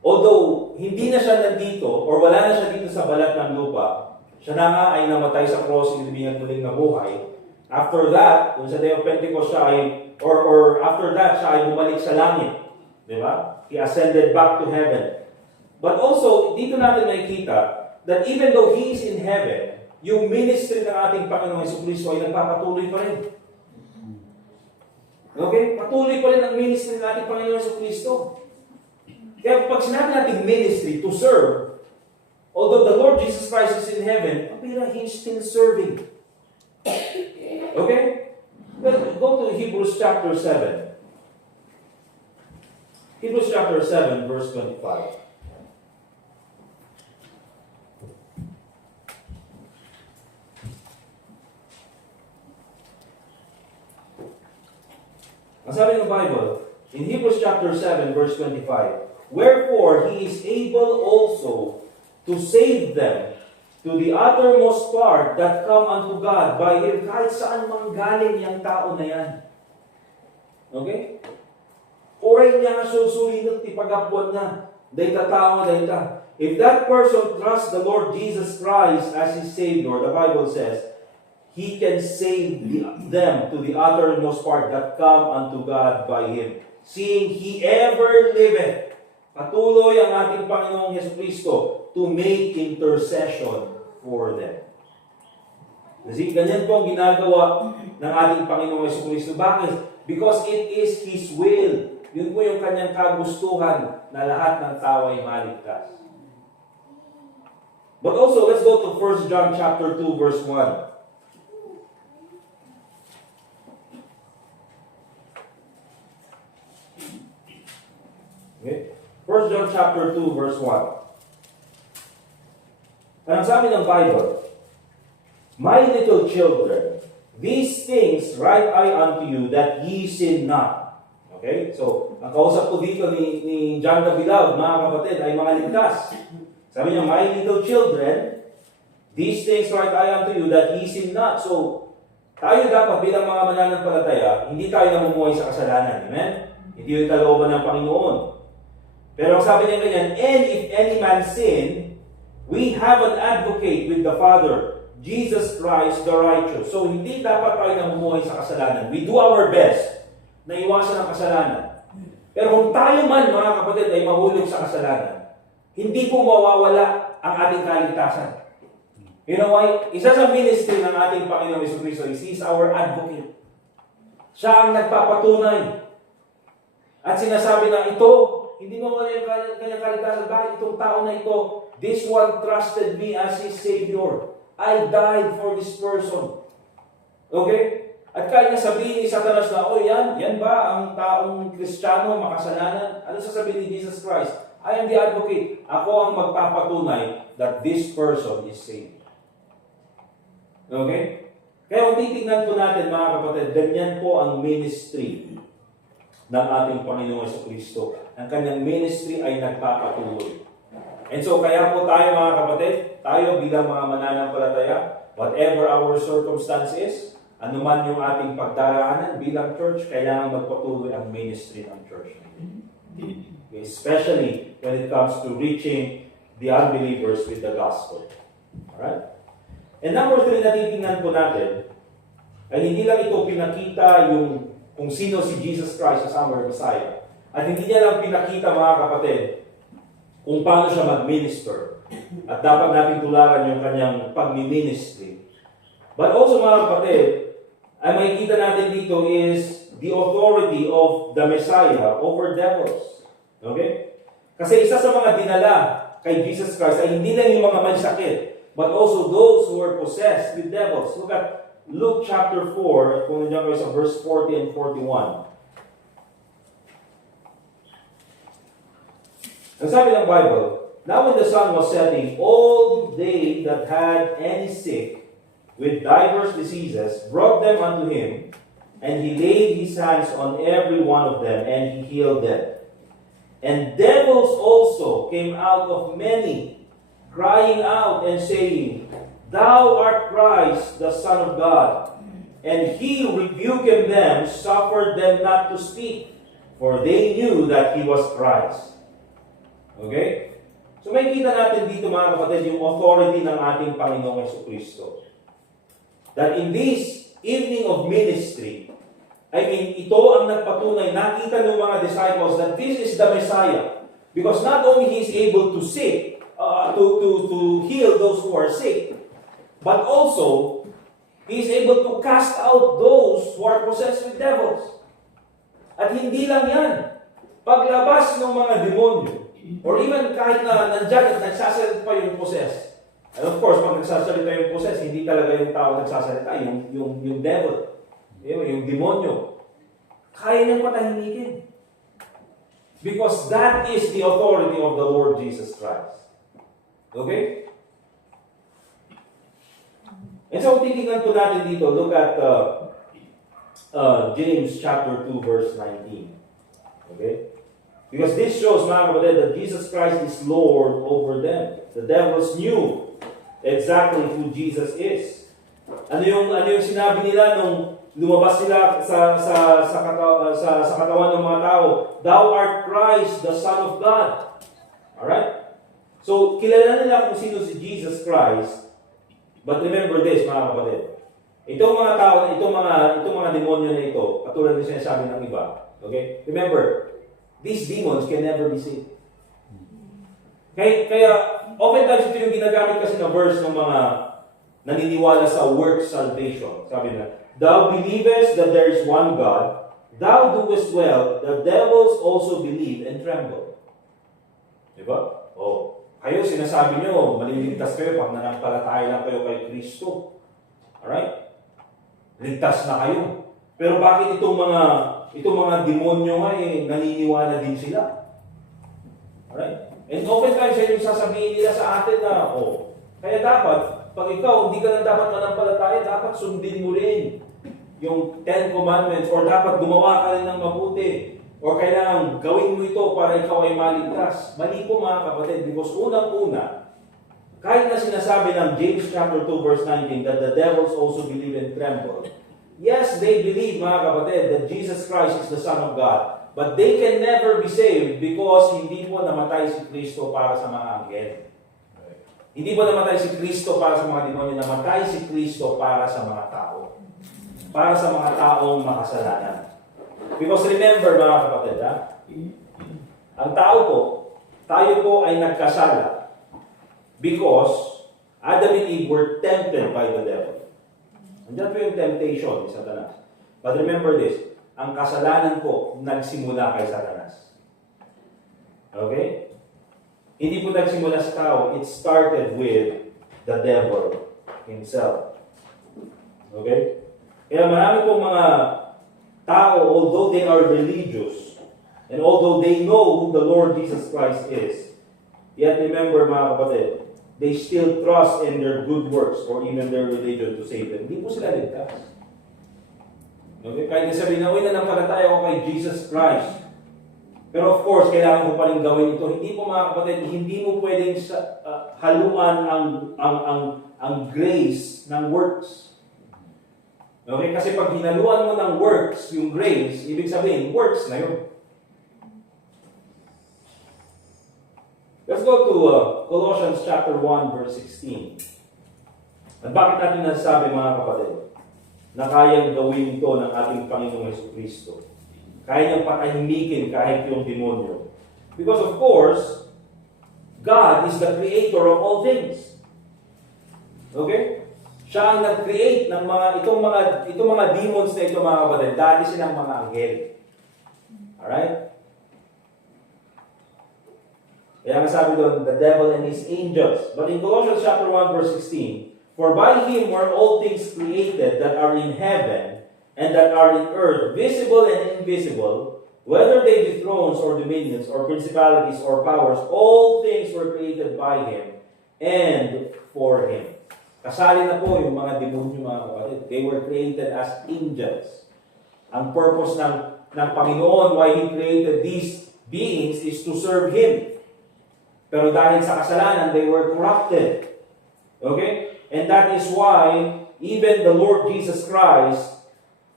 although hindi na siya nandito, or wala na siya dito sa balat ng lupa, siya na nga ay namatay sa cross, inilibingan muling nabuhay. After that, dun sa Day of Pentecost siya ay, or after that, siya ay bumalik sa langit. Di ba? He ascended back to heaven. But also, dito natin nakikita that even though He is in heaven, yung ministry ng ating Panginoong Jesucristo ay nagpapatuloy pa rin. Okay? Patuloy pa rin ang ministry ng ating Panginoong Jesucristo. Kaya pag sinabi natin ministry, to serve, although the Lord Jesus Christ is in heaven, He is still serving. Okay? Well, go to Hebrews chapter 7. Hebrews chapter 7, verse 25. Ang sabi ng Bible, in Hebrews chapter 7, verse 25, wherefore He is able also to save them to the uttermost part that come unto God by Him. Kahit saan manggaling yung tao na yan. Okay? Oray niya nga susulinot, ipagapwan na. Day ta tao, day ta. If that person trusts the Lord Jesus Christ as his Savior, the Bible says, He can save them to the uttermost part that come unto God by Him. Seeing He ever liveth. Patuloy ang ating Panginoong Jesucristo to make intercession for them. Kasi ganyan po ang ginagawa ng ating Panginoong Jesucristo. Bakit? Because it is His will. Yun po yung kanyang kagustuhan na lahat ng tao ay maligtas. But also, let's go to 1 John chapter 2, verse 1. Okay? 1 John chapter 2, verse 1. Ang sabi ng Bible, my little children, these things write I unto you, that ye sin not. Okay? So, ang kausap ko dito ni John the Beloved, mga kapatid, ay mga ligtas. Sabi niya, my little children, these things write I unto you, that ye sin not. So, tayo dapat bilang mga mananampalataya, hindi tayo namumuhay sa kasalanan. Amen? Hindi yung kalooban ng Panginoon. Pero ang sabi niya ganyan, and if any man sin, we have an advocate with the Father, Jesus Christ the righteous. So, hindi dapat tayo namumuhay sa kasalanan. We do our best na iwasan ang kasalanan. Pero kung tayo man, mga kapatid, ay mahulog sa kasalanan, hindi po mawawala ang ating kaligtasan. You know why? Isa sa ministry ng ating Panginoong Jesucristo is He's our advocate. Siya ang nagpapatunay. At sinasabi na ito, hindi mawala yung kanyang kaligtasan. Bakit itong tao na ito? This one trusted me as his Savior. I died for this person. Okay? At kaya niya sabihin ni Satanas na, oh yan ba ang taong Kristiyano, makasalanan? Ano sasabihin ni Jesus Christ? I am the advocate. Ako ang magpapatunay that this person is saved. Okay? Kaya kung titignan po natin, mga kapatid, ganyan po ang ministry ng ating Panginoong Jesucristo. Ang kanyang ministry ay nagpapatuloy. And so, kaya po tayo, mga kapatid, tayo bilang mga mananampalataya, whatever our circumstances, anuman yung ating pagdaraanan bilang church, kailangan magpatuloy ang ministry ng church. Okay, especially when it comes to reaching the unbelievers with the gospel. Alright? And number 3 na titingnan po natin, ay hindi lang ito pinakita yung kung sino si Jesus Christ as our Messiah. At hindi niya lang pinakita, mga kapatid, kung paano siya mag-minister. At dapat natin tularan yung kanyang pag-ministry. But also, mga kapatid, ay makikita natin dito is the authority of the Messiah over devils. Okay? Kasi isa sa mga dinala kay Jesus Christ ay hindi lang yung mga mansakit, but also those who are possessed with devils. Look at Luke chapter 4, kung nandiyan kayo sa verse 40 and 41. Ang sabi ng Bible, now when the sun was setting, all they that had any sick with divers diseases brought them unto him, and he laid his hands on every one of them, and he healed them. And devils also came out of many, crying out and saying, Thou art Christ, the Son of God. And he, rebuking them, suffered them not to speak, for they knew that he was Christ. Okay? So may kita natin dito, mga kapatid, yung authority ng ating Panginoong Jesucristo. That in this evening of ministry, ito ang nagpatunay, nakita ng mga disciples that this is the Messiah. Because not only He is able to sick, to heal those who are sick, but also, He is able to cast out those who are possessed with devils. At hindi lang yan. Paglabas ng mga demonyo, or even kahit na nandyan at nagsasalita pa yung possessed. And of course, pag nagsasalita yung possessed, hindi talaga yung tao nagsasalita, yung devil, yung demonyo. Kaya niyang patahimikin. Because that is the authority of the Lord Jesus Christ. Okay? And so, titingnan po natin dito, look at James chapter 2, verse 19. Okay? Because this shows, mga kapatid, that Jesus Christ is Lord over them. The devils knew exactly who Jesus is. Ano yung sinabi nila nung lumabas sila sa katawan ng mga tao? Thou art Christ, the Son of God. Alright? So, kilala nila kung sino si Jesus Christ. But remember this, mga kapatid. Itong mga tao, itong mga demonyo na ito, katulad ng sinasabi ng iba. Okay? Remember, these demons can never be saved. Kaya oftentimes ito yung ginagamit kasi na verse ng mga naniniwala sa work salvation. Sabi na, Thou believest that there is one God, thou doest well, the devils also believe and tremble. Diba? Kayo sinasabi nyo, maliligtas kayo pag nanampalataya lang kayo kay Kristo. Alright? Ligtas na kayo. Pero bakit itong mga demonyo nga naniniwala din sila? Alright? And oftentimes, yung sasabihin nila sa atin na, kaya dapat, pag ikaw, hindi ka lang dapat manampalataya, dapat sundin mo rin yung 10 Commandments, or dapat gumawa ka rin ng mabuti, or kailangan gawin mo ito para ikaw ay maligtas. Mali po mga kapatid, because unang-una, kahit na sinasabi ng James chapter 2 verse 19 that the devils also believe and tremble, yes, they believe mga kapatid that Jesus Christ is the Son of God, but they can never be saved because hindi po namatay si Kristo para sa mga anghel. Hindi po namatay si Kristo para sa mga demonyo, namatay si Kristo para sa mga tao. Para sa mga taong makasalanan. Because remember mga kapatid, ang tao po, tayo po ay nagkasala because Adam and Eve were tempted by the devil. Andiyan po yung temptation ni Satanas. But remember this, ang kasalanan po nagsimula kay Satanas. Okay? Hindi po nagsimula sa tao, it started with the devil himself. Okay? Kaya marami pong mga tao, although they are religious, and although they know who the Lord Jesus Christ is, yet remember mga kapatid, they still trust in their good works or even their religion to save them. Hindi po sila ligtas. Okay? Kahit nasabihin na, nananampalataya ako kay Jesus Christ. Pero of course, kailangan mo pa rin gawin ito. Hindi po mga kapatid, hindi mo pwedeng haluan ang grace ng works. Okay? Kasi pag hinaluan mo ng works, yung grace, ibig sabihin, works na yun. Let's go to Colossians chapter 1, verse 16. At bakit natin nasasabi mga kapatid, na kayang gawin ito ng ating Panginoong Jesucristo? Kaya niyang patahimikin kahit yung demonyo. Because of course, God is the creator of all things. Okay? Siya ang nag-create ng itong mga demons na ito mga kapatid. Dati silang mga anghel. Alright? Kaya nga sabi doon, the devil and his angels. But in Colossians chapter 1 verse 16, for by him were all things created that are in heaven and that are in earth, visible and invisible, whether they be thrones or dominions or principalities or powers, all things were created by him and for him. Kasali na po yung mga demonyo mga kapatid. They were created as angels. Ang purpose ng Panginoon why He created these beings is to serve Him. Pero dahil sa kasalanan, they were corrupted. Okay? And that is why even the Lord Jesus Christ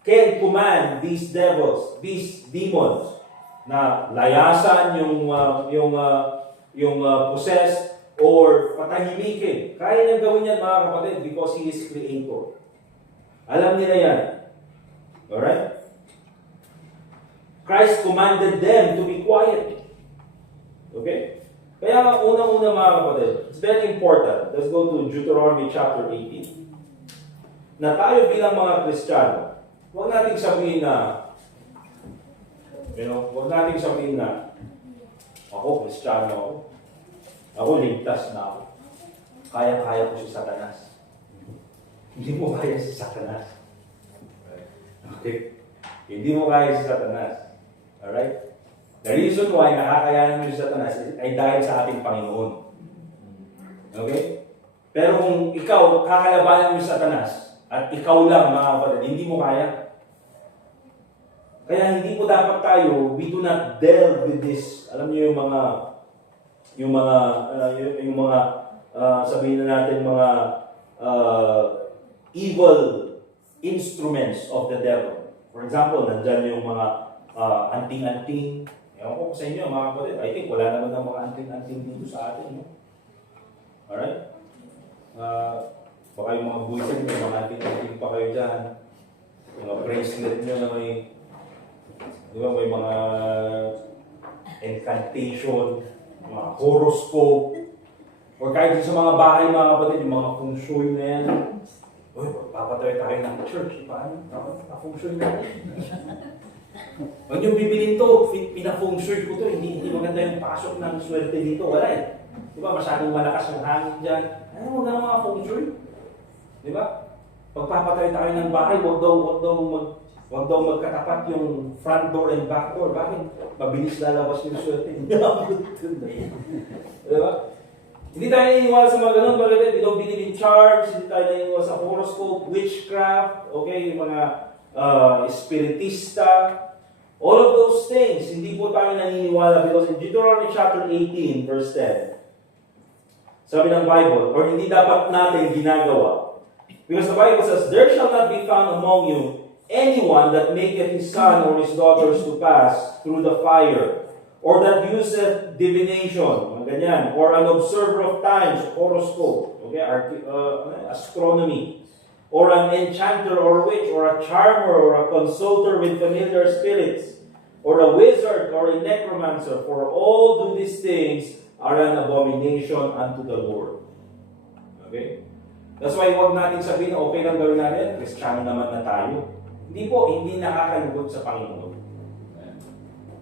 can command these devils, these demons, na layasan yung possessed or patahimikin. Kaya niyang gawin yan mga kapatid because He is Creator. Alam nila yan. Alright? Christ commanded them to be quiet. Okay? Kaya nga unang-una mga kapatid, it's very important. Let's go to Deuteronomy chapter 18. Na tayo bilang mga Kristiyano, huwag nating sabihin na, huwag nating sabihin na, ako, Kristiyano ako. Ako, ligtas na ako. Kaya-kaya ko si Satanas. Hindi mo kaya si Satanas. Okay? Hindi mo kaya si Satanas. Alright? The reason why nakakayanan mo si Satanas ay dahil sa ating Panginoon. Okay? Pero kung ikaw, kakalabanan mo si Satanas, at ikaw lang, mga kapatid, hindi mo kaya. Kaya hindi po dapat tayo, we do not delve with this. Alam niyo yung mga sabihin na natin mga evil instruments of the devil. For example, nandyan yung mga anting-anting. Ewan ko sa inyo mga kapatid, I think wala naman ng mga anting-anting dito sa atin. No? Alright? Baka yung mga buwisin, may mga anting-anting pa kayo dyan. Yung mga bracelet nyo na may, di ba, may mga incantation, mga horoscope, or kahit sa mga bahay mga kapatid, yung mga feng shui na yan. Uy, papatay tayo ng church. Paano? Pa-feng shui na yan. Huwag yung bibilin to, pina-feng shui ko to, hindi maganda yung pasok ng swerte dito. Wala eh. Di ba, masyadong malakas yung hangin dyan. Ano, huwag na mga feng shui. Di ba? Pagpapatay tayo ng bahay, huwag daw magkatapat yung front door and back door. Bakit? Mabilis lalabas yung swerte. Diba? Hindi tayo naniniwala sa mga ganun. We don't believe in charms. Hindi tayo naniniwala sa horoscope, witchcraft, okay, yung mga spiritista. All of those things, hindi po tayo naniniwala because in Deuteronomy chapter 18, verse 10, sabi ng Bible, or hindi dapat natin ginagawa. Because the Bible says, there shall not be found among you anyone that maketh his son or his daughters to pass through the fire, or that useth divination, mga ganyan, or an observer of times, horoscope, okay, astronomy, or an enchanter or witch, or a charmer, or a consulter with familiar spirits, or a wizard, or a necromancer, for all do these things are an abomination unto the Lord. Okay? That's why huwag natin sabihin na okay lang gawin natin, Kristiyano naman na tayo. Hindi po, hindi nakakalugod sa Panginoon.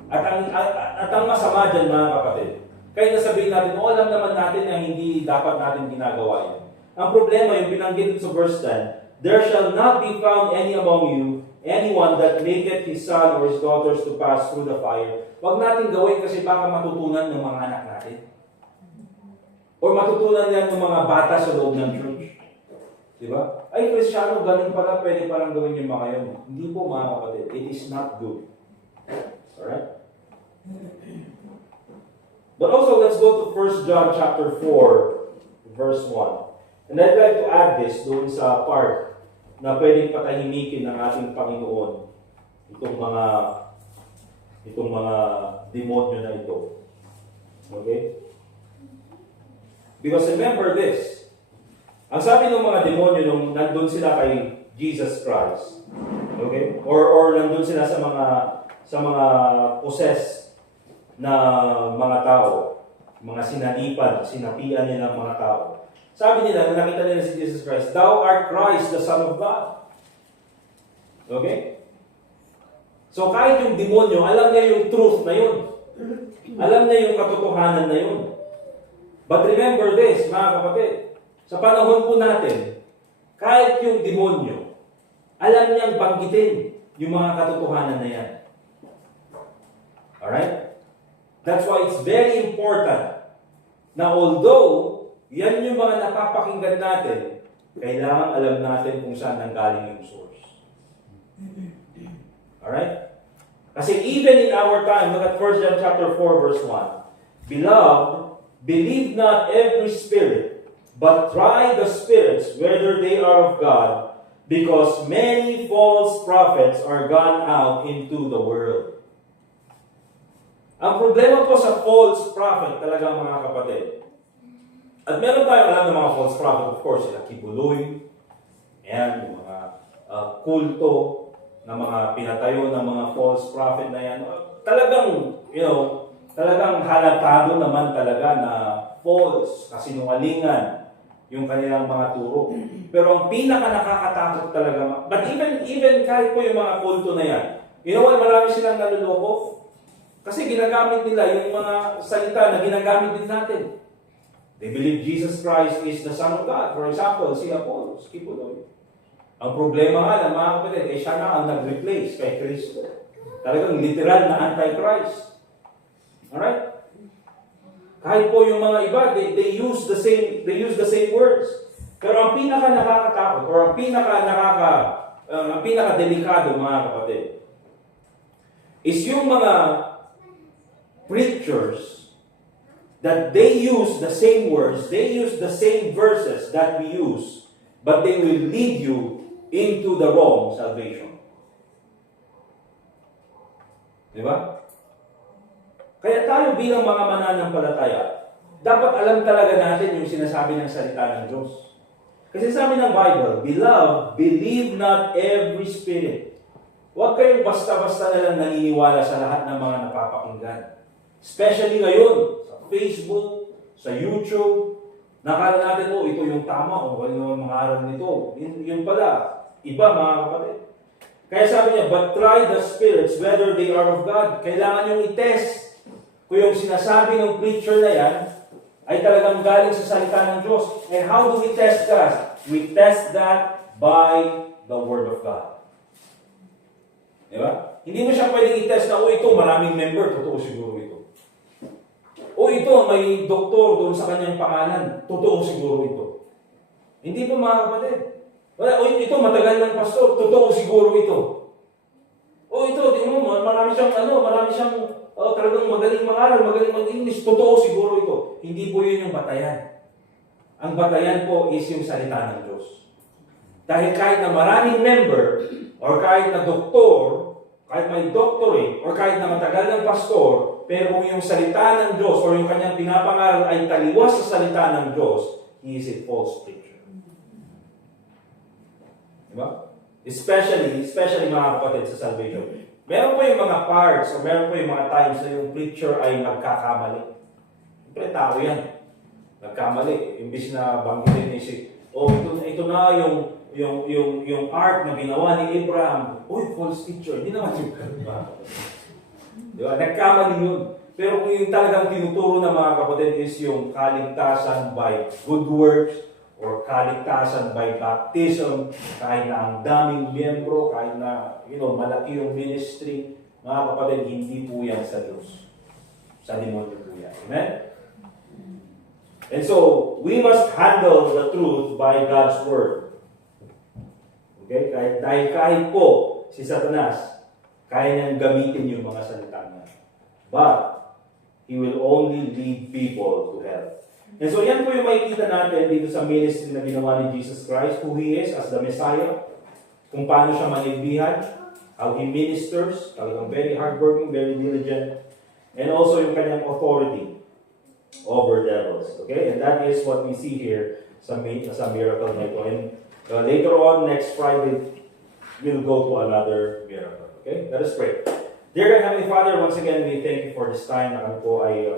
At ang masama dyan, mga kapatid, kahit nasabihin natin, alam naman natin na hindi dapat natin ginagawa yan. Ang problema, yung binanggit sa verse 10, there shall not be found any among you, anyone that maketh his son or his daughters to pass through the fire. Huwag natin gawin kasi baka matutunan ng mga anak natin. Or matutunan yan ng mga bata sa loob ng church. Diba? Ay, Kristiyano, ganun pala, pwede palang gawin yung mga yun. Hindi po, mga kapatid. It is not good. Alright? But also, let's go to 1 John chapter 4, verse 1. And I'd like to add this doon sa part na pwedeng patahimikin ng ating Panginoon itong mga demonyo na ito. Okay? Because remember this, ang sabi ng mga demonyo nung nandun sila kay Jesus Christ, okay? Or nandun sila sa mga possessed na mga tao, mga sinapian nila ng mga tao. Sabi nila, nakita nila si Jesus Christ, Thou art Christ, the Son of God. Okay? So kahit yung demonyo, alam niya yung truth na yun. Alam niya yung katotohanan na yun. But remember this, mga kapatid, sa panahon po natin, kahit yung demonyo, alam niyang banggitin yung mga katotohanan na yan. Alright? That's why it's very important na although yan yung mga napapakinggan natin, kailangan alam natin kung saan nanggaling yung source. Alright? Kasi even in our time, look at 1 John chapter 4, verse 1. Beloved, believe not every spirit, but try the spirits whether they are of God, because many false prophets are gone out into the world. Ang problema po sa false prophet talaga, mga kapatid, at meron tayong alam ng mga false prophet, of course, sila Kibuloy, and yung mga kulto na mga pinatayo ng mga false prophet na yan. Talagang, talagang halatado naman talaga na false, kasinungalingan yung kanilang mga turo. Pero ang pinaka nakakatakot talaga, but even kahit po yung mga kulto na yan, marami silang naluloko. Kasi ginagamit nila yung mga salita na ginagamit din natin. They believe Jesus Christ is the Son of God. For example, si Apollos, Kibuloy. Ang problema nga lang, mga kapatid, siya na ang nag-replace kay Kristo. Talagang literal na anti-Christ. Alright? Kahit po yung mga iba, they use the same words. Pero ang pinaka nakakatakot or ang pinaka delikado, mga kapatid, is yung mga preachers that they use the same words, they use the same verses that we use, but they will lead you into the wrong salvation. Diba? Kaya tayo bilang mga mananampalataya, dapat alam talaga natin yung sinasabi ng salita ng Diyos. Kasi sabi ng Bible, Beloved, believe not every spirit. Huwag kayong basta-basta na lang naniniwala sa lahat ng mga napapakinggan. Especially ngayon, sa Facebook, sa YouTube, nakala natin, ito yung tama, ano yung mga aral nito. Yun pala, iba, mga kapatid. Kaya sabi niya, but try the spirits whether they are of God. Kailangan yung i-test kung yung sinasabi ng preacher na yan ay talagang galing sa salita ng Diyos. And how do we test that? We test that by the Word of God. Diba? Hindi mo siya pwedeng i-test na, ito maraming member, totoo siguro ito. Ito may doktor doon sa kanyang pangalan, totoo siguro ito. Hindi po, mga kapatid. Ito matagal ng pastor, totoo siguro ito. Ito, marami siyang talagang magaling mag-aral, magaling mag-English. Totoo siguro ito. Hindi po yun yung batayan. Ang batayan po is yung salita ng Diyos. Dahil kahit na maraming member, or kahit na doktor, kahit may doctorate, or kahit na matagal ng pastor, pero kung yung salita ng Diyos, or yung kanyang pinapangaral ay taliwas sa salita ng Diyos, he is a false preacher. Diba? Especially mga kapatid sa salvation. Meron po yung mga parts, o meron po yung mga times na yung preacher ay nagkakamali. Siyempre, tao yan. Nagkamali. Imbis na banggitin ni ito na yung art na ginawa ni Abraham. False teacher. Hindi naman yung diba? Nagkamali yun. Pero kung yung talagang tinuturo ng mga kapatid is yung kaligtasan by good works, or kaligtasan by baptism, kahit na ang daming miyembro, kahit na malaki yung ministry, mga kapatid, hindi po yan sa Diyos. Sa demonyo po yan. Amen? And so, we must handle the truth by God's Word. Okay? Kahit po si Satanas, kaya niyang gamitin yung mga salita niya. But, he will only lead people to hell. And so yan po yung makikita natin dito sa ministry na ginawa ni Jesus Christ, who He is as the Messiah, kung paano siya manilbihan, how He ministers, talagang very hardworking, very diligent, and also yung kanyang authority over devils. Okay? And that is what we see here sa miracle na ito. And later on, next Friday, we'll go to another miracle. Okay? Let us pray. Dear God, Heavenly Father, once again, we thank you for this time na kami po ay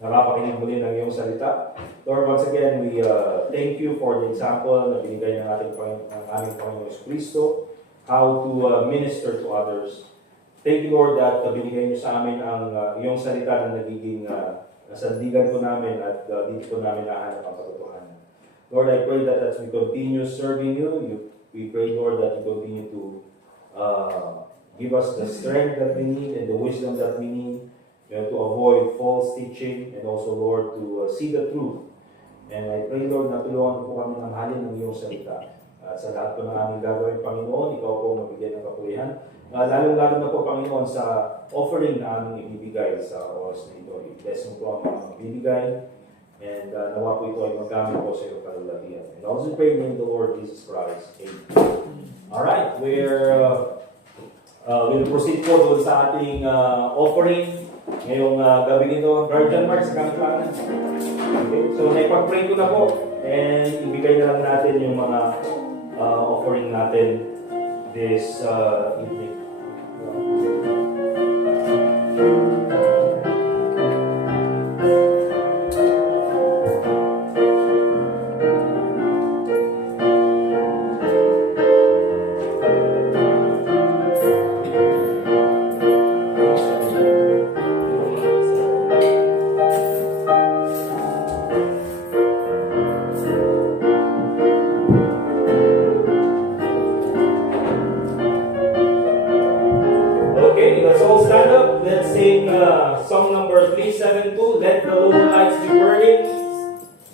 nakapakinig muli ng iyong salita. Lord, once again, we thank you for the example na binigay ng aming Panginoon Kristo, how to minister to others. Thank you, Lord, that binigay niyo sa amin ang iyong salita na nagiging nasandigan po namin at dito po namin nahanap ang katotohanan. Lord, I pray that as we continue serving you, we pray, Lord, that you continue to give us the strength that we need and the wisdom that we need, to avoid false teaching, and also, Lord, to see the truth. And I pray, Lord, na tulungan po kami ng halin ng iyong salita. At sa lahat po ng aming gagawin, Panginoon, ikaw po mabigyan ng kapulihan. Lalo-lalo na po, Panginoon, sa offering na aming ibibigay sa oras na ito. I-bless mo po ang mga mabibigay. And nawa po ito ay magamit po sa iyong kalulakihan. And also pray in the Lord Jesus Christ. Amen. Alright, we'll proceed po doon sa ating offering. Ngayong gabi nito, Guardian Mark sa Kangklangan. Okay, so naipag-pray ko na po, and ibigay na lang natin yung mga offering natin this evening. Song number 372, Let the Lower Lights Be Burning.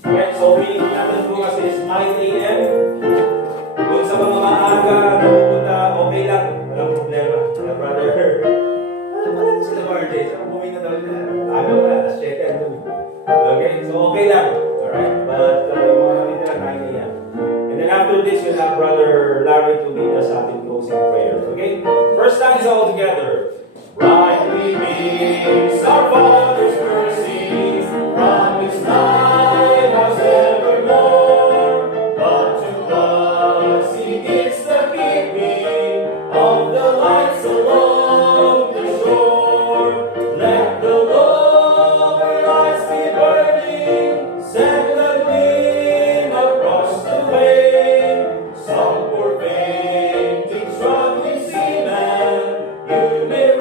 Okay, so reading natin bukas is 9 a.m. Kung sa mga maaga na pupunta, okay lang. Walang problema. Brother, wala sila birthday. So, umuwi na daw sila. Aga pa, let's check it. Okay, so okay lang. Alright, but yung mga nila 9 a.m. And then after this, we'll have Brother Larry to lead us out in closing prayers. Okay, first time is all together. Rightly means our Father's mercy, promised life has evermore. But to us He gives the keeping of the lights along the shore. Let the lower lights be burning, send the gleam across the way. Some poor fainting, struggling seaman, you may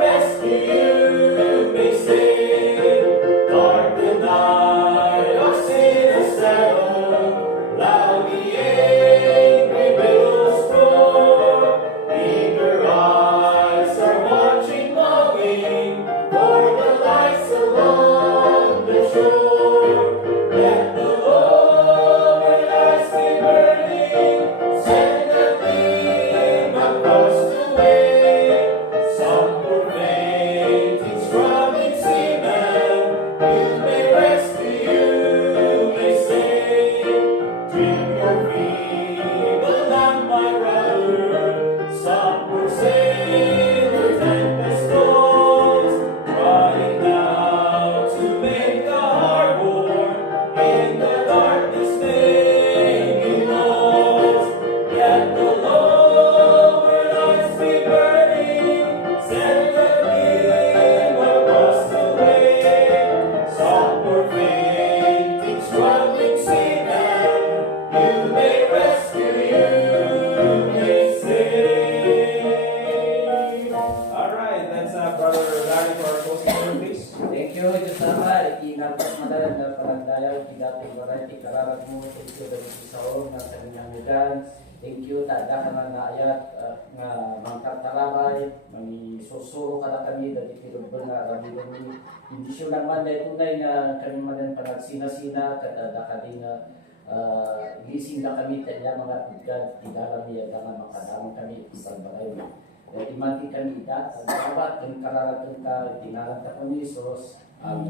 variety kararat mo. Thank you dali sa oon nga sa ginamigan. Thank you tada ka na naayat nga mangkatarabay, susuro ka na kami dali tinubol nga rami kami. Hindi siya naman dahil tunay nga kami manan panagsinasina kada kadi nga gising na kami tanya mga tugad tidala niya nga makadamang kami ibalbalay. Dahil imanti kami ita, ang dapat yung kararat ka tinalang ta kami Isos. Amen.